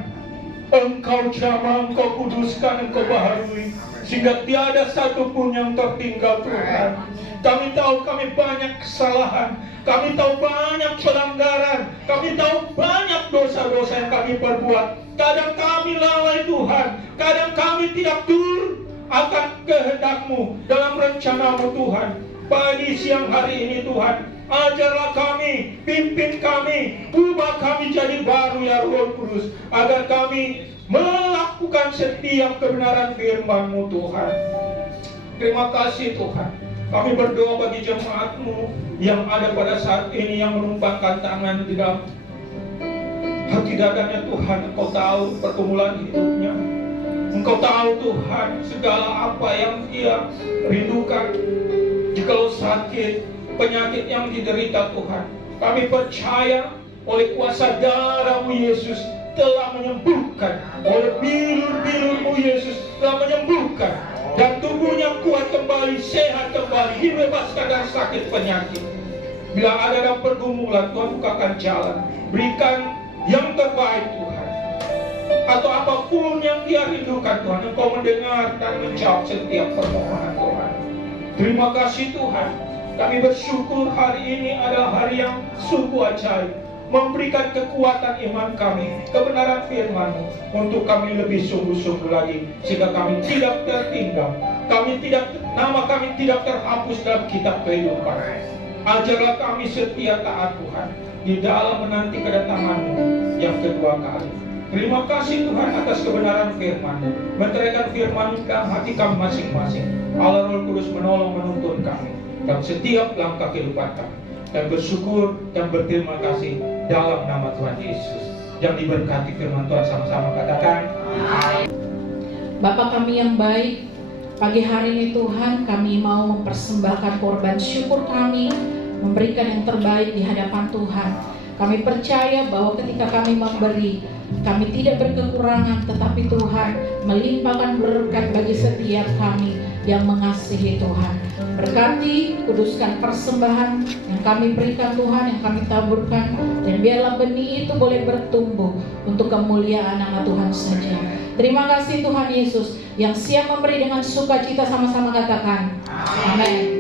Engkau jamah, Engkau kuduskan, Engkau baharui, sehingga tiada satu pun yang tertinggal Tuhan. Kami tahu kami banyak kesalahan, kami tahu banyak pelanggaran, kami tahu banyak dosa-dosa yang kami perbuat. Kadang kami lalai Tuhan, kadang kami tidak turun akan kehendak-Mu dalam rencana-Mu Tuhan. Pagi siang hari ini Tuhan, ajarlah kami, pimpin kami, ubah kami jadi baru ya Roh Kudus, agar kami melakukan setiap kebenaran firman-Mu Tuhan. Terima kasih Tuhan. Kami berdoa bagi jemaat-Mu yang ada pada saat ini, yang menumpahkan tangan di dalam hati dadanya Tuhan. Engkau tahu pergumulan hidupnya, Engkau tahu Tuhan segala apa yang dia rindukan. Jikalau sakit, penyakit yang diderita Tuhan, kami percaya oleh kuasa darah-Mu Yesus telah menyembuhkan, oleh bilur-bilur-Mu Yesus telah menyembuhkan, dan tubuhnya kuat kembali, sehat kembali, dibebaskan dari sakit penyakit. Bila ada dalam pergumulan, Tuhan bukakan jalan, berikan yang terbaik Tuhan. Atau apapun yang dia rindukan Tuhan, Engkau mendengar dan menjawab setiap permohonan Tuhan. Terima kasih Tuhan. Kami bersyukur hari ini adalah hari yang sungguh ajaib, memberikan kekuatan iman kami, kebenaran firman-Mu untuk kami lebih sungguh-sungguh lagi, sehingga kami tidak tertinggal, nama kami tidak terhapus dalam kitab kehidupan. Ajarlah kami setia taat Tuhan di dalam menanti kedatangan-Mu yang kedua kali. Terima kasih Tuhan atas kebenaran firman-Mu. Menteraikan firman-Mu ke hati kami masing-masing. Allah Roh Kudus menolong menuntun kami dalam setiap langkah kehidupan kami. Dan bersyukur dan berterima kasih dalam nama Tuhan Yesus. Yang diberkati firman Tuhan sama-sama katakan amin. Bapa kami yang baik, pagi hari ini Tuhan kami mau mempersembahkan korban syukur kami, memberikan yang terbaik di hadapan Tuhan. Kami percaya bahwa ketika kami memberi, kami tidak berkekurangan, tetapi Tuhan melimpahkan berkat bagi setiap kami yang mengasihi Tuhan. Berkati, kuduskan persembahan yang kami berikan Tuhan, yang kami taburkan, dan biarlah benih itu boleh bertumbuh untuk kemuliaan nama Tuhan saja. Terima kasih Tuhan Yesus yang siap memberi dengan sukacita, sama-sama katakan amin.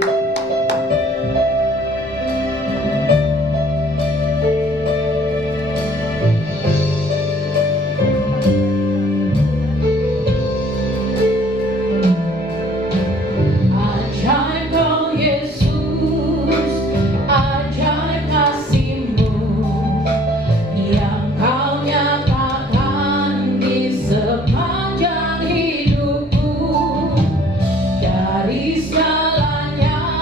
Sepanjang hidupku, dari segalanya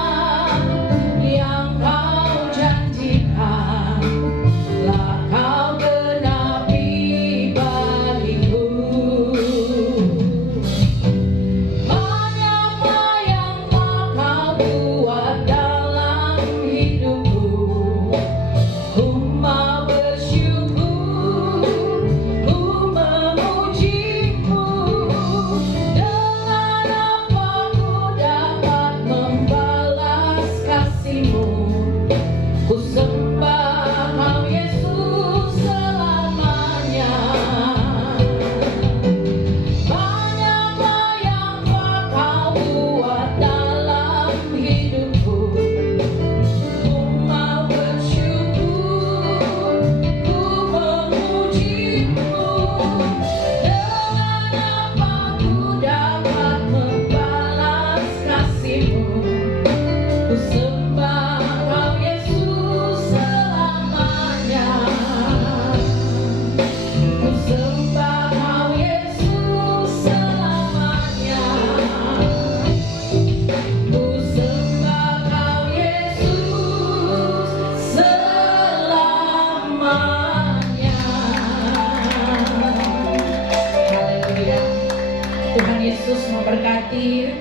Tuhan Yesus memberkati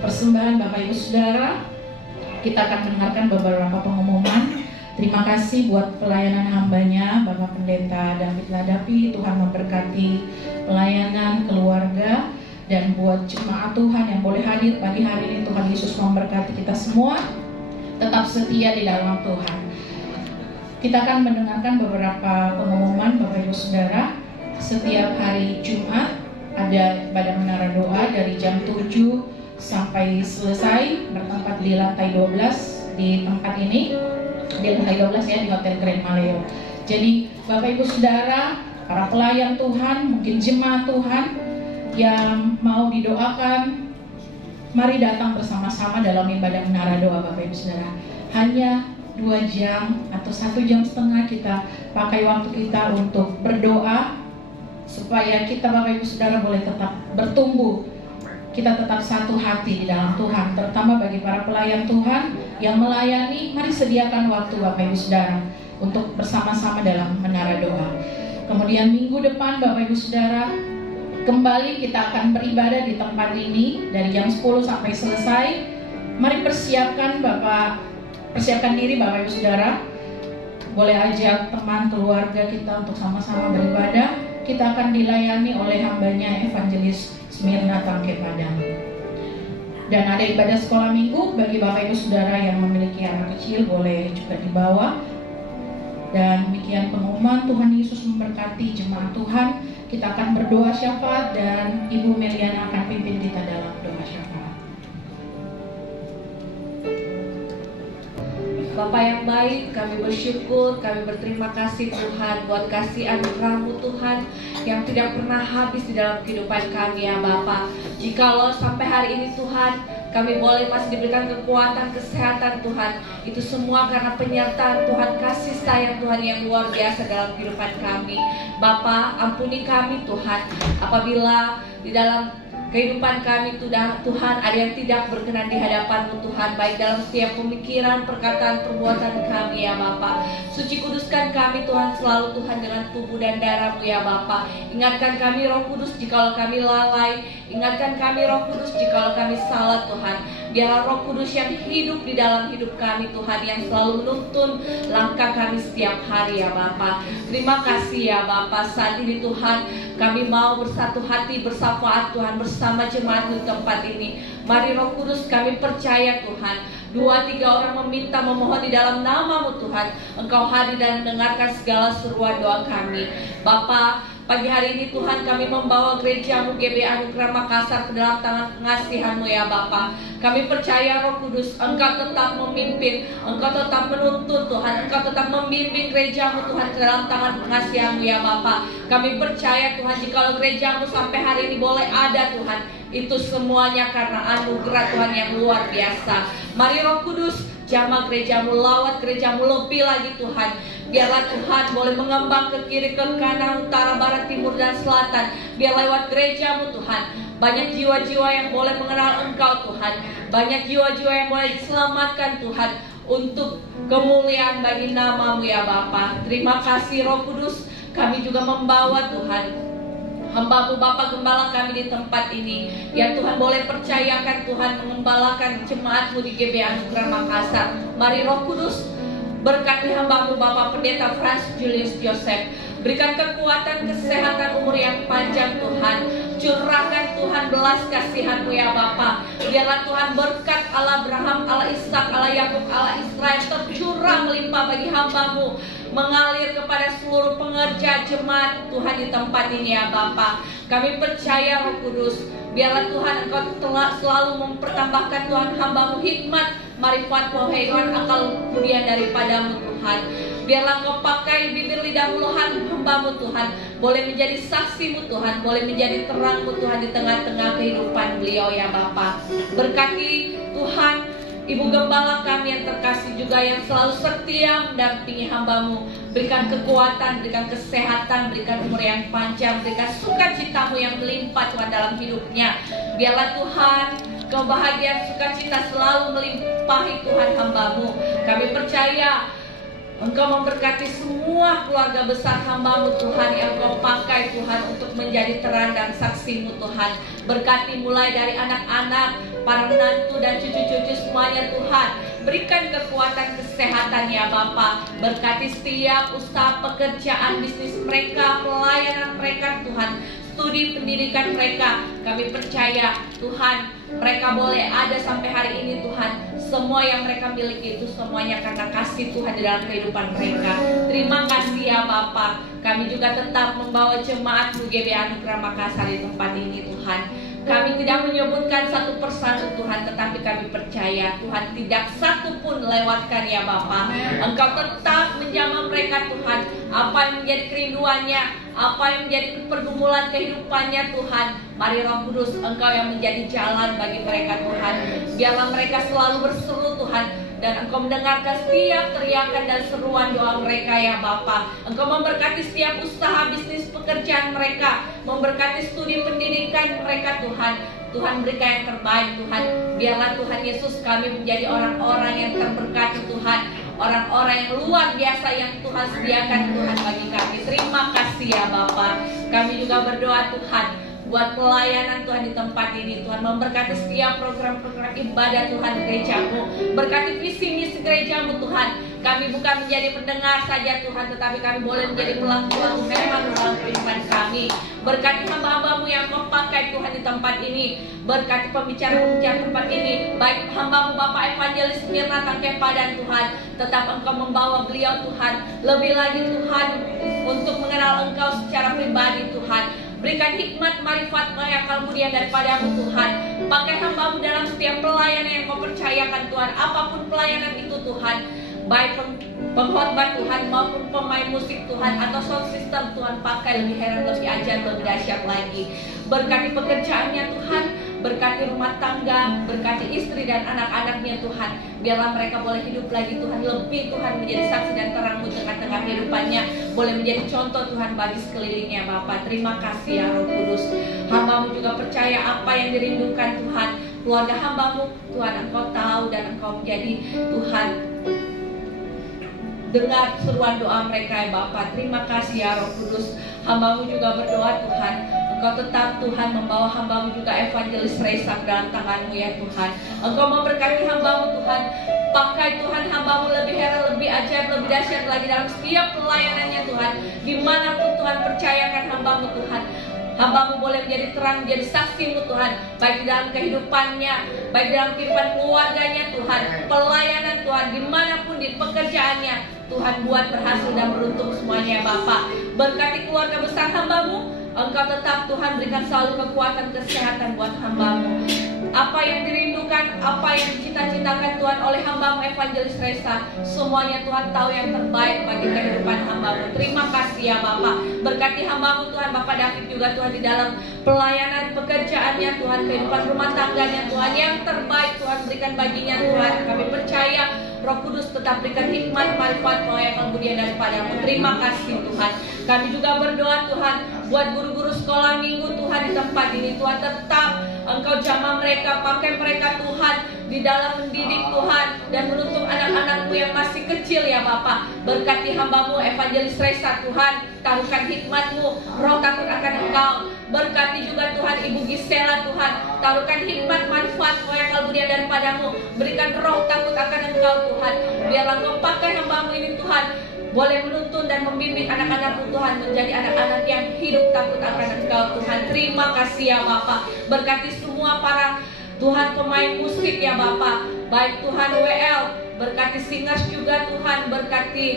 persembahan Bapak Ibu Saudara. Kita akan mendengarkan beberapa pengumuman. Terima kasih buat pelayanan hambanya Bapak Pendeta David Ladapi. Tuhan memberkati pelayanan keluarga. Dan buat jemaat Tuhan yang boleh hadir pagi hari ini, Tuhan Yesus memberkati kita semua. Tetap setia di dalam Tuhan. Kita akan mendengarkan beberapa pengumuman Bapak Ibu Saudara. Setiap hari Jumat ada ibadah menara doa dari jam 7 sampai selesai, bertempat di lantai 12 di tempat ini, di lantai 12 ya, di Hotel Grand Maleo. Jadi Bapak Ibu Saudara, para pelayan Tuhan, mungkin jemaat Tuhan yang mau didoakan, mari datang bersama-sama dalam ibadah menara doa Bapak Ibu Saudara. Hanya 2 jam atau 1 jam setengah kita pakai waktu kita untuk berdoa supaya kita Bapak Ibu Saudara boleh tetap bertumbuh. Kita tetap satu hati di dalam Tuhan, terutama bagi para pelayan Tuhan yang melayani. Mari sediakan waktu Bapak Ibu Saudara untuk bersama-sama dalam menara doa. Kemudian minggu depan Bapak Ibu Saudara, kembali kita akan beribadah di tempat ini dari jam 10 sampai selesai. Mari persiapkan diri Bapak Ibu Saudara. Boleh ajak teman keluarga kita untuk sama-sama beribadah. Kita akan dilayani oleh hambanya Evangelis Smirna Tangke Padang. Dan ada ibadah sekolah minggu bagi Bapak Ibu Saudara yang memiliki anak kecil, boleh juga dibawa. Dan demikian pengumuman. Tuhan Yesus memberkati jemaat Tuhan. Kita akan berdoa syafaat dan Ibu Meliana akan pimpin kita dalam doa syafaat. Bapak yang baik, kami bersyukur, kami berterima kasih Tuhan buat kasih anugerah-Mu Tuhan yang tidak pernah habis di dalam kehidupan kami ya Bapak. Jikalau sampai hari ini Tuhan, kami boleh masih diberikan kekuatan, kesehatan Tuhan, itu semua karena penyertaan Tuhan, kasih sayang Tuhan yang luar biasa dalam kehidupan kami. Bapak, ampuni kami Tuhan, apabila di dalam kehidupan kami Tuhan ada yang tidak berkenan di hadapan-Mu Tuhan, baik dalam setiap pemikiran, perkataan, perbuatan kami ya Bapa. Suci kuduskan kami Tuhan selalu Tuhan dengan tubuh dan darah-Mu ya Bapa. Ingatkan kami Roh Kudus jikalau kami lalai, ingatkan kami Roh Kudus jikalau kami salah Tuhan. Biarlah Roh Kudus yang hidup di dalam hidup kami Tuhan, yang selalu menuntun langkah kami setiap hari ya Bapa. Terima kasih ya Bapa. Saat ini Tuhan, kami mau bersatu hati bersafaat Tuhan bersama jemaat di tempat ini. Mari Roh Kudus, kami percaya Tuhan, 2-3 orang meminta memohon di dalam nama-Mu Tuhan, Engkau hadir dan mendengarkan segala seruan doa kami. Bapa, pagi hari ini Tuhan kami membawa gereja-Mu GBA Anugerah Makassar ke dalam tangan pengasihan-Mu ya Bapa. Kami percaya Roh Kudus, Engkau tetap memimpin, Engkau tetap menuntun Tuhan, Engkau tetap membimbing gereja-Mu Tuhan ke dalam tangan pengasihan-Mu ya Bapa. Kami percaya Tuhan, jikalau gereja-Mu sampai hari ini boleh ada Tuhan, itu semuanya karena anugerah Tuhan yang luar biasa. Mari Roh Kudus, jamah gereja-Mu, lawat gereja-Mu lebih lagi Tuhan. Biarlah Tuhan boleh mengembang ke kiri, ke kanan, utara, barat, timur, dan selatan. Biar lewat gereja-Mu Tuhan, banyak jiwa-jiwa yang boleh mengenal Engkau Tuhan. Banyak jiwa-jiwa yang boleh diselamatkan Tuhan, untuk kemuliaan bagi nama-Mu ya Bapa. Terima kasih Roh Kudus. Kami juga membawa Tuhan hamba-Mu Bapa Gembala kami di tempat ini, ya Tuhan boleh percayakan Tuhan mengembalakan jemaat-Mu di GBA Anugerah Makassar. Mari Roh Kudus berkati hamba-Mu Bapak Pendeta Frans Julius Joseph. Berikan kekuatan, kesehatan, umur yang panjang Tuhan. Curahkan Tuhan belas kasihan-Mu ya Bapa. Biarlah Tuhan berkat Allah Abraham, Allah Ishak, Allah Yakub, Allah Israel tercurah melimpah bagi hamba-Mu, mengalir kepada seluruh pengerja jemaat Tuhan di tempat ini ya Bapa. Kami percaya Roh Kudus, biarlah Tuhan Engkau telah selalu mempertambahkan Tuhan hamba-Mu hikmat, marifat, pengetahuan, akal kemudian daripada-Mu Tuhan. Biarlah Engkau pakai bibir lidah muluhan hamba-Mu Tuhan, boleh menjadi saksi-Mu Tuhan, boleh menjadi terang-Mu Tuhan di tengah-tengah kehidupan beliau ya Bapa. Berkati Tuhan Ibu Gembala kami yang terkasih juga, yang selalu setia mendampingi hamba-Mu. Berikan kekuatan, berikan kesehatan, berikan umur yang panjang, berikan sukacita-Mu yang melimpah Tuhan dalam hidupnya. Biarlah Tuhan kebahagiaan sukacita selalu melimpahi Tuhan hamba-Mu. Kami percaya Engkau memberkati semua keluarga besar hamba-Mu Tuhan, yang Engkau pakai Tuhan untuk menjadi terang dan saksi-Mu Tuhan. Berkati mulai dari anak-anak, para menantu dan cucu-cucu semuanya Tuhan. Berikan kekuatan kesehatan ya Bapa. Berkati setiap usaha pekerjaan bisnis mereka, pelayanan mereka Tuhan, studi pendidikan mereka. Kami percaya Tuhan, mereka boleh ada sampai hari ini Tuhan. Semua yang mereka miliki itu semuanya karena kasih Tuhan di dalam kehidupan mereka. Terima kasih ya Bapa. Kami juga tetap membawa jemaat UGB Anugerah Makassar di tempat ini Tuhan. Kami tidak menyebutkan satu persatu Tuhan, tetapi kami percaya Tuhan tidak satu pun lewatkan ya Bapa. Engkau tetap menjamah mereka Tuhan. Apa yang menjadi kerinduannya, apa yang menjadi pergumulan kehidupannya Tuhan, mari Roh Kudus Engkau yang menjadi jalan bagi mereka Tuhan. Biarlah mereka selalu berseru Tuhan, dan Engkau mendengarkan setiap teriakan dan seruan doa mereka ya Bapa. Engkau memberkati setiap usaha bisnis pekerjaan mereka, memberkati studi pendidikan mereka Tuhan. Tuhan berikan yang terbaik Tuhan. Biarlah Tuhan Yesus kami menjadi orang-orang yang terberkati Tuhan, orang-orang yang luar biasa yang Tuhan sediakan Tuhan bagi kami. Terima kasih ya Bapa. Kami juga berdoa Tuhan buat pelayanan Tuhan di tempat ini. Tuhan memberkati setiap program-program ibadah Tuhan gereja-Mu. Berkati visi misi gereja-Mu Tuhan. Kami bukan menjadi pendengar saja Tuhan, tetapi kami boleh menjadi pelaku-pelaku memang dalam kehidupan kami. Berkati hamba-hamba-Mu yang Kau pakai Tuhan di tempat ini. Berkati pembicara-pembicara tempat ini, baik hamba-Mu Bapak Evangelis Mirna Tangkepadan Tuhan. Tetap Engkau membawa beliau Tuhan, lebih lagi Tuhan, untuk mengenal Engkau secara pribadi Tuhan. Berikan hikmat, marifat, maya kemudian daripada-Mu Tuhan. Pakai hamba-Mu dalam setiap pelayanan yang Kau percayakan Tuhan. Apapun pelayanan itu Tuhan, baik pengkhotbah Tuhan maupun pemain musik Tuhan atau sound system Tuhan, pakai lebih heran, lebih ajaib, lebih dahsyat lagi. Berkati pekerjaannya Tuhan, berkati rumah tangga, berkati istri dan anak-anaknya Tuhan. Biarlah mereka boleh hidup lagi Tuhan, lebih Tuhan menjadi saksi dan terang-Mu tengah-tengah kehidupannya, boleh menjadi contoh Tuhan bagi sekelilingnya Bapa. Terima kasih ya Roh Kudus. Hamba-Mu juga percaya apa yang dirindukan Tuhan, keluarga hamba-Mu Tuhan, Engkau tahu dan Engkau menjadi Tuhan. Dengar seruan doa mereka ya Bapa. Terima kasih ya Roh Kudus. Hamba-Mu juga berdoa Tuhan, Engkau tetap Tuhan membawa hamba-Mu juga Evangelis Resa dalam tangan-Mu ya Tuhan. Engkau memberkati hamba-Mu Tuhan. Pakai Tuhan hamba-Mu lebih heran, lebih ajaib, lebih dahsyat lagi dalam setiap pelayanannya Tuhan. Dimanapun Tuhan percayakan hamba-Mu Tuhan. Hamba-Mu boleh menjadi terang, menjadi saksi-Mu Tuhan, baik dalam kehidupannya, baik dalam kehidupan keluarganya Tuhan, pelayanan Tuhan, dimanapun di pekerjaannya Tuhan, buat berhasil dan beruntung semuanya Bapa. Berkati keluarga besar hamba-Mu. Engkau tetap Tuhan berikan selalu kekuatan kesehatan buat hamba-Mu. Apa yang dirindukan, apa yang dicita-citakan Tuhan oleh hamba-Mu Evangelis Resa, semuanya Tuhan tahu yang terbaik bagi kehidupan hamba-Mu. Terima kasih ya Bapak. Berkati hamba-Mu Tuhan, Bapak David juga Tuhan di dalam pelayanan pekerjaannya Tuhan, kehidupan rumah tangganya Tuhan, yang terbaik Tuhan berikan baginya Tuhan. Kami percaya Roh Kudus tetap berikan hikmat, marifat, maya kemudian daripada-Mu. Terima kasih Tuhan. Kami juga berdoa Tuhan buat guru-guru sekolah minggu Tuhan di tempat ini. Tuhan tetap Engkau jamah mereka, pakai mereka Tuhan di dalam mendidik Tuhan dan menuntun anak-anak-Mu yang masih kecil ya Bapak. Berkati hamba-Mu Evangelis Resa Tuhan, taruhkan hikmat-Mu, roh takut akan Engkau. Berkati juga Tuhan Ibu Gisela Tuhan, taruhkan hikmat, manfaat, maya kemudian daripada-Mu. Berikan roh takut akan Engkau Tuhan. Biarlah Engkau pakai hamba-Mu ini Tuhan, boleh menuntun dan membimbing anak-anak-Mu Tuhan menjadi anak-anak yang hidup takut akan Engkau Tuhan. Terima kasih ya Bapak. Berkati semua para Tuhan pemain musik ya Bapak, baik Tuhan WL, berkati singers juga Tuhan, berkati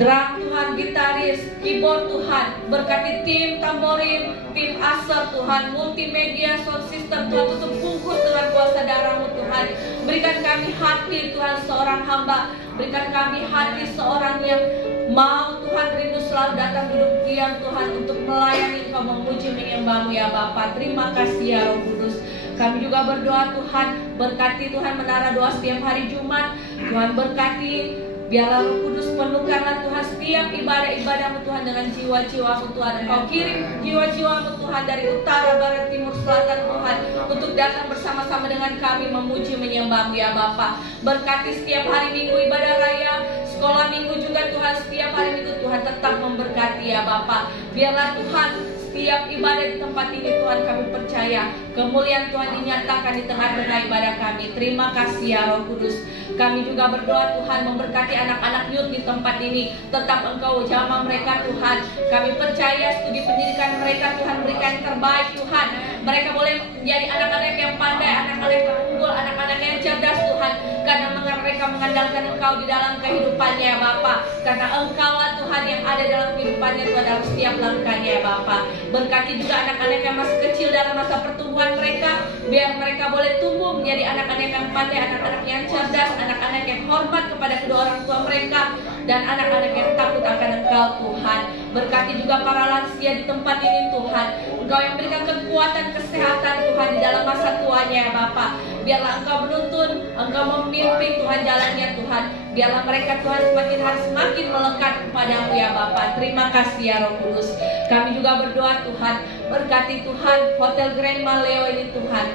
drum Tuhan, gitaris, keyboard Tuhan, berkati tim tamborin, tim aser Tuhan, multimedia, sound system Tuhan, tutup bungkus dengan kuasa darah-Mu Tuhan. Berikan kami hati Tuhan seorang hamba, berikan kami hati seorang yang mau Tuhan rindu selalu datang duduk diam Tuhan untuk melayani Engkau, memuji menyembah-Mu ya Bapa. Terima kasih ya Roh Kudus. Kami juga berdoa Tuhan, berkati Tuhan menara doa setiap hari Jumat. Tuhan berkati, biarlah Roh Kudus penuhkanlah Tuhan setiap ibadah-ibadah-Mu Tuhan dengan jiwa-jiwa-Mu Tuhan. Engkau kirim jiwa-jiwa-Mu Tuhan dari utara, barat, timur, selatan Tuhan, untuk datang bersama-sama dengan kami memuji menyembah-Mu ya Bapa. Berkati setiap hari Minggu ibadah raya, sekolah minggu juga Tuhan, setiap hari minggu Tuhan tetap memberkati ya Bapa. Biarlah Tuhan setiap ibadah di tempat ini Tuhan, kami percaya kemuliaan Tuhan dinyatakan di tengah-tengah ibadah kami. Terima kasih ya Roh Kudus. Kami juga berdoa Tuhan memberkati anak-anak youth di tempat ini. Tetap Engkau jamah mereka Tuhan. Kami percaya studi pendidikan mereka Tuhan berikan yang terbaik Tuhan. Mereka boleh menjadi anak-anak yang pandai, anak-anak yang unggul, anak-anak yang cerdas Tuhan. Karena mereka mengandalkan Engkau di dalam kehidupannya ya Bapa. Karena Engkaulah Tuhan yang ada dalam kehidupannya Tuhan, dalam setiap langkahnya ya Bapa. Berkati juga anak-anak yang masih kecil dalam masa pertumbuhan mereka. Biar mereka boleh tumbuh menjadi anak-anak yang pandai, anak-anak yang cerdas, anak-anak yang hormat kepada kedua orang tua mereka, dan anak-anak yang takut akan Engkau Tuhan. Berkati juga para lansia di tempat ini Tuhan. Engkau yang berikan kekuatan, kesehatan Tuhan di dalam masa tuanya ya Bapa. Biarlah Engkau menuntun, Engkau memimpin Tuhan jalannya Tuhan. Biarlah mereka Tuhan semakin hari semakin melekat kepadamu ya Bapa. Terima kasih ya Roh Kudus. Kami juga berdoa Tuhan, berkati Tuhan Hotel Grand Maleo ini Tuhan.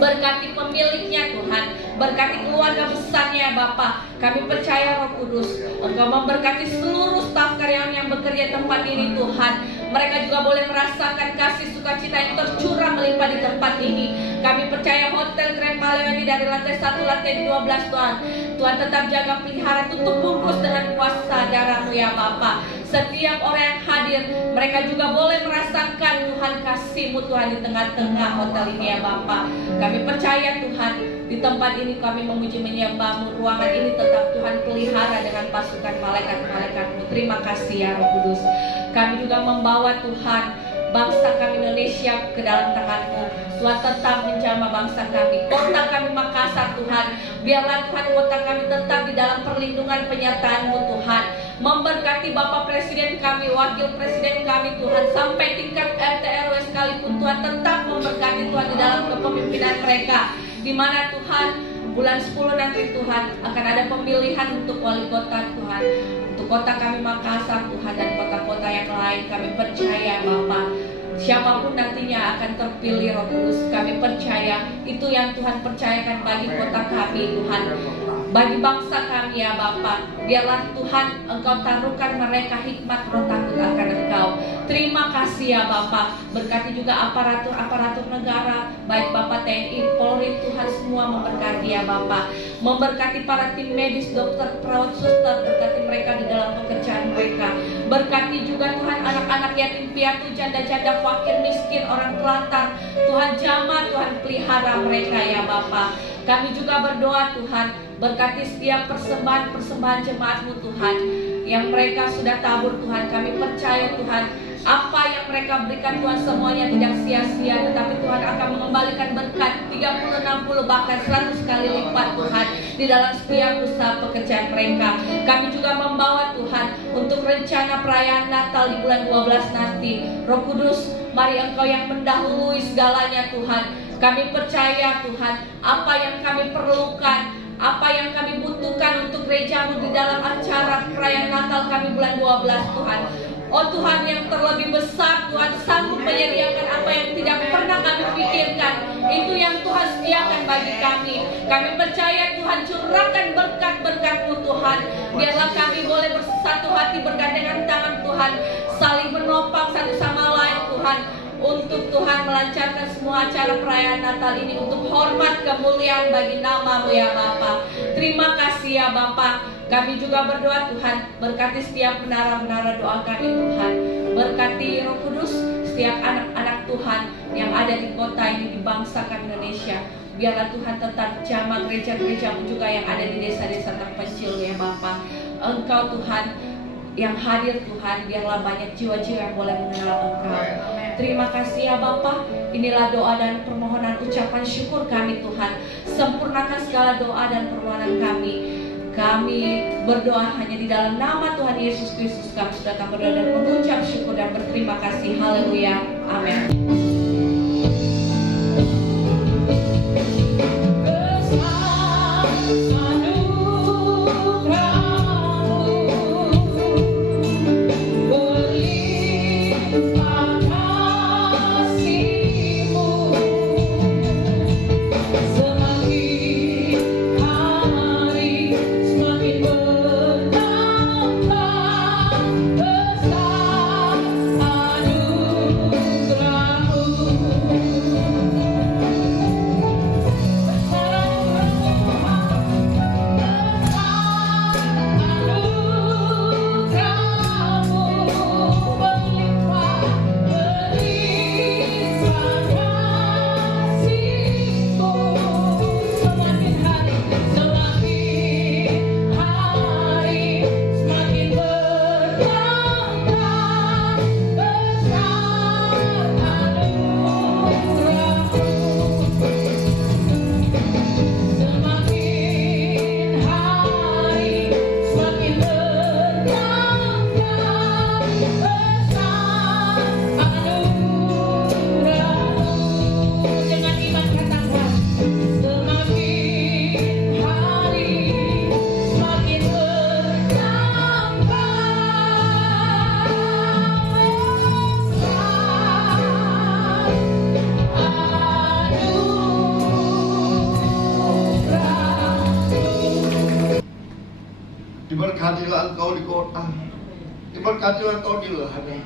Berkati pemiliknya Tuhan, berkati keluarga besarnya ya Bapa. Kami percaya Roh Kudus, Engkau memberkati seluruh staf karyawan yang bekerja di tempat ini Tuhan. Mereka juga boleh merasakan kasih sukacita yang tercurah melimpah di tempat ini. Kami percaya Hotel Grand Maleo ini dari lantai 1 lantai 12 Tuhan. Tuhan tetap jaga pelihara, tutup bungkus dengan kuasa darah-Mu ya Bapa. Setiap orang yang hadir, mereka juga boleh merasakan Tuhan kasih-Mu Tuhan di tengah-tengah hotel ini ya Bapa. Kami percaya Tuhan, di tempat ini kami memuji menyembah-Mu. Ruangan ini tetap Tuhan pelihara dengan pasukan malaikat-malaikat-Mu. Terima kasih ya Roh Kudus. Kami juga membawa Tuhan bangsa kami Indonesia ke dalam tangan-Mu. Tuhan tetap menjamah bangsa kami, kota kami Makassar Tuhan. Biarlah Tuhan kota kami tetap di dalam perlindungan penyertaan-Mu Tuhan. Memberkati Bapak Presiden kami, Wakil Presiden kami Tuhan, sampai tingkat RT RW sekalipun Tuhan tetap memberkati Tuhan di dalam kepemimpinan mereka. Di mana Tuhan bulan 10 nanti Tuhan akan ada pemilihan untuk wali kota Tuhan. Untuk kota kami Makassar Tuhan dan kota-kota yang lain, kami percaya Bapak, siapapun nantinya akan terpilih Roh Kudus, kami percaya itu yang Tuhan percayakan bagi kota kami Tuhan, bagi bangsa kami ya Bapa. Biarlah Tuhan Engkau taruhkan mereka hikmat roh takut akan Engkau. Terima kasih ya Bapa. Berkati juga aparatur negara, baik Bapak TNI, Polri, Tuhan semua memberkati ya Bapa. Memberkati para tim medis, dokter, perawat, suster, berkati mereka di dalam pekerjaan mereka. Berkati juga Tuhan anak-anak yatim piatu, janda-janda, fakir, miskin, orang telantar. Tuhan jamah, Tuhan pelihara mereka ya Bapa. Kami juga berdoa Tuhan, berkati setiap persembahan jemaat-Mu Tuhan, yang mereka sudah tabur Tuhan. Kami percaya Tuhan, apa yang mereka berikan Tuhan semuanya tidak sia-sia, tetapi Tuhan akan mengembalikan berkat 30, 60, bahkan 100 kali lipat Tuhan di dalam setiap usaha pekerjaan mereka. Kami juga membawa Tuhan untuk rencana perayaan Natal di bulan 12 nanti. Roh Kudus, mari Engkau yang mendahului segalanya Tuhan. Kami percaya Tuhan, apa yang kami perlukan, apa yang kami butuhkan untuk gereja-Mu di dalam acara perayaan Natal kami bulan 12 Tuhan. Oh Tuhan, yang terlebih besar Tuhan sanggup menyediakan apa yang tidak pernah kami pikirkan. Itu yang Tuhan sediakan bagi kami. Kami percaya Tuhan, curahkan berkat-berkat-Mu Tuhan. Biarlah kami boleh bersatu hati, bergandengan tangan Tuhan, saling menopang satu sama lain Tuhan, untuk Tuhan melancarkan semua acara perayaan Natal ini untuk hormat kemuliaan bagi nama-Mu ya Bapa. Terima kasih ya Bapa. Kami juga berdoa Tuhan, berkati setiap menara-menara doa kami Tuhan. Berkati Roh Kudus setiap anak-anak Tuhan yang ada di kota ini, di bangsa kami Indonesia. Biarlah Tuhan tetap jamah gereja-gereja-Mu juga yang ada di desa-desa terpencil ya Bapa. Engkau Tuhan yang hadir Tuhan, biarlah banyak jiwa-jiwa yang boleh mengenal Engkau. Terima kasih ya Bapa. Inilah doa dan permohonan ucapan syukur kami Tuhan. Sempurnakan segala doa dan permohonan kami. Kami berdoa hanya di dalam nama Tuhan Yesus Kristus. Kami sudah berdoa dan mengucap syukur dan berterima kasih. Haleluya. Amin. Semakin hari semakin Diberkatilah engkau di kota, diberkatilah engkau di ladang,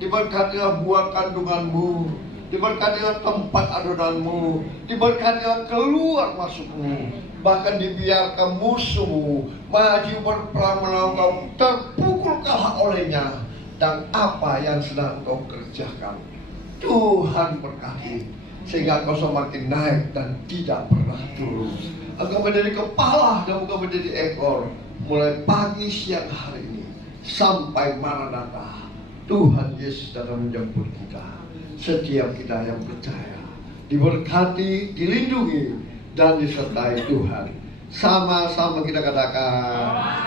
diberkatilah buah kandunganmu, diberkatilah tempat adonanmu, diberkatilah keluar masukmu, bahkan dibiarkan musuhmu maju berperang melawan kau, terpukul kalah olehnya, dan apa yang sedang engkau kerjakan Tuhan berkati, sehingga kau semakin naik dan tidak pernah turun. Engkau menjadi kepala dan bukan menjadi ekor, mulai pagi siang hari ini sampai Maranatha. Tuhan Yesus datang menjemput kita. Setiap kita yang percaya diberkati, dilindungi, dan disertai Tuhan. Sama-sama kita katakan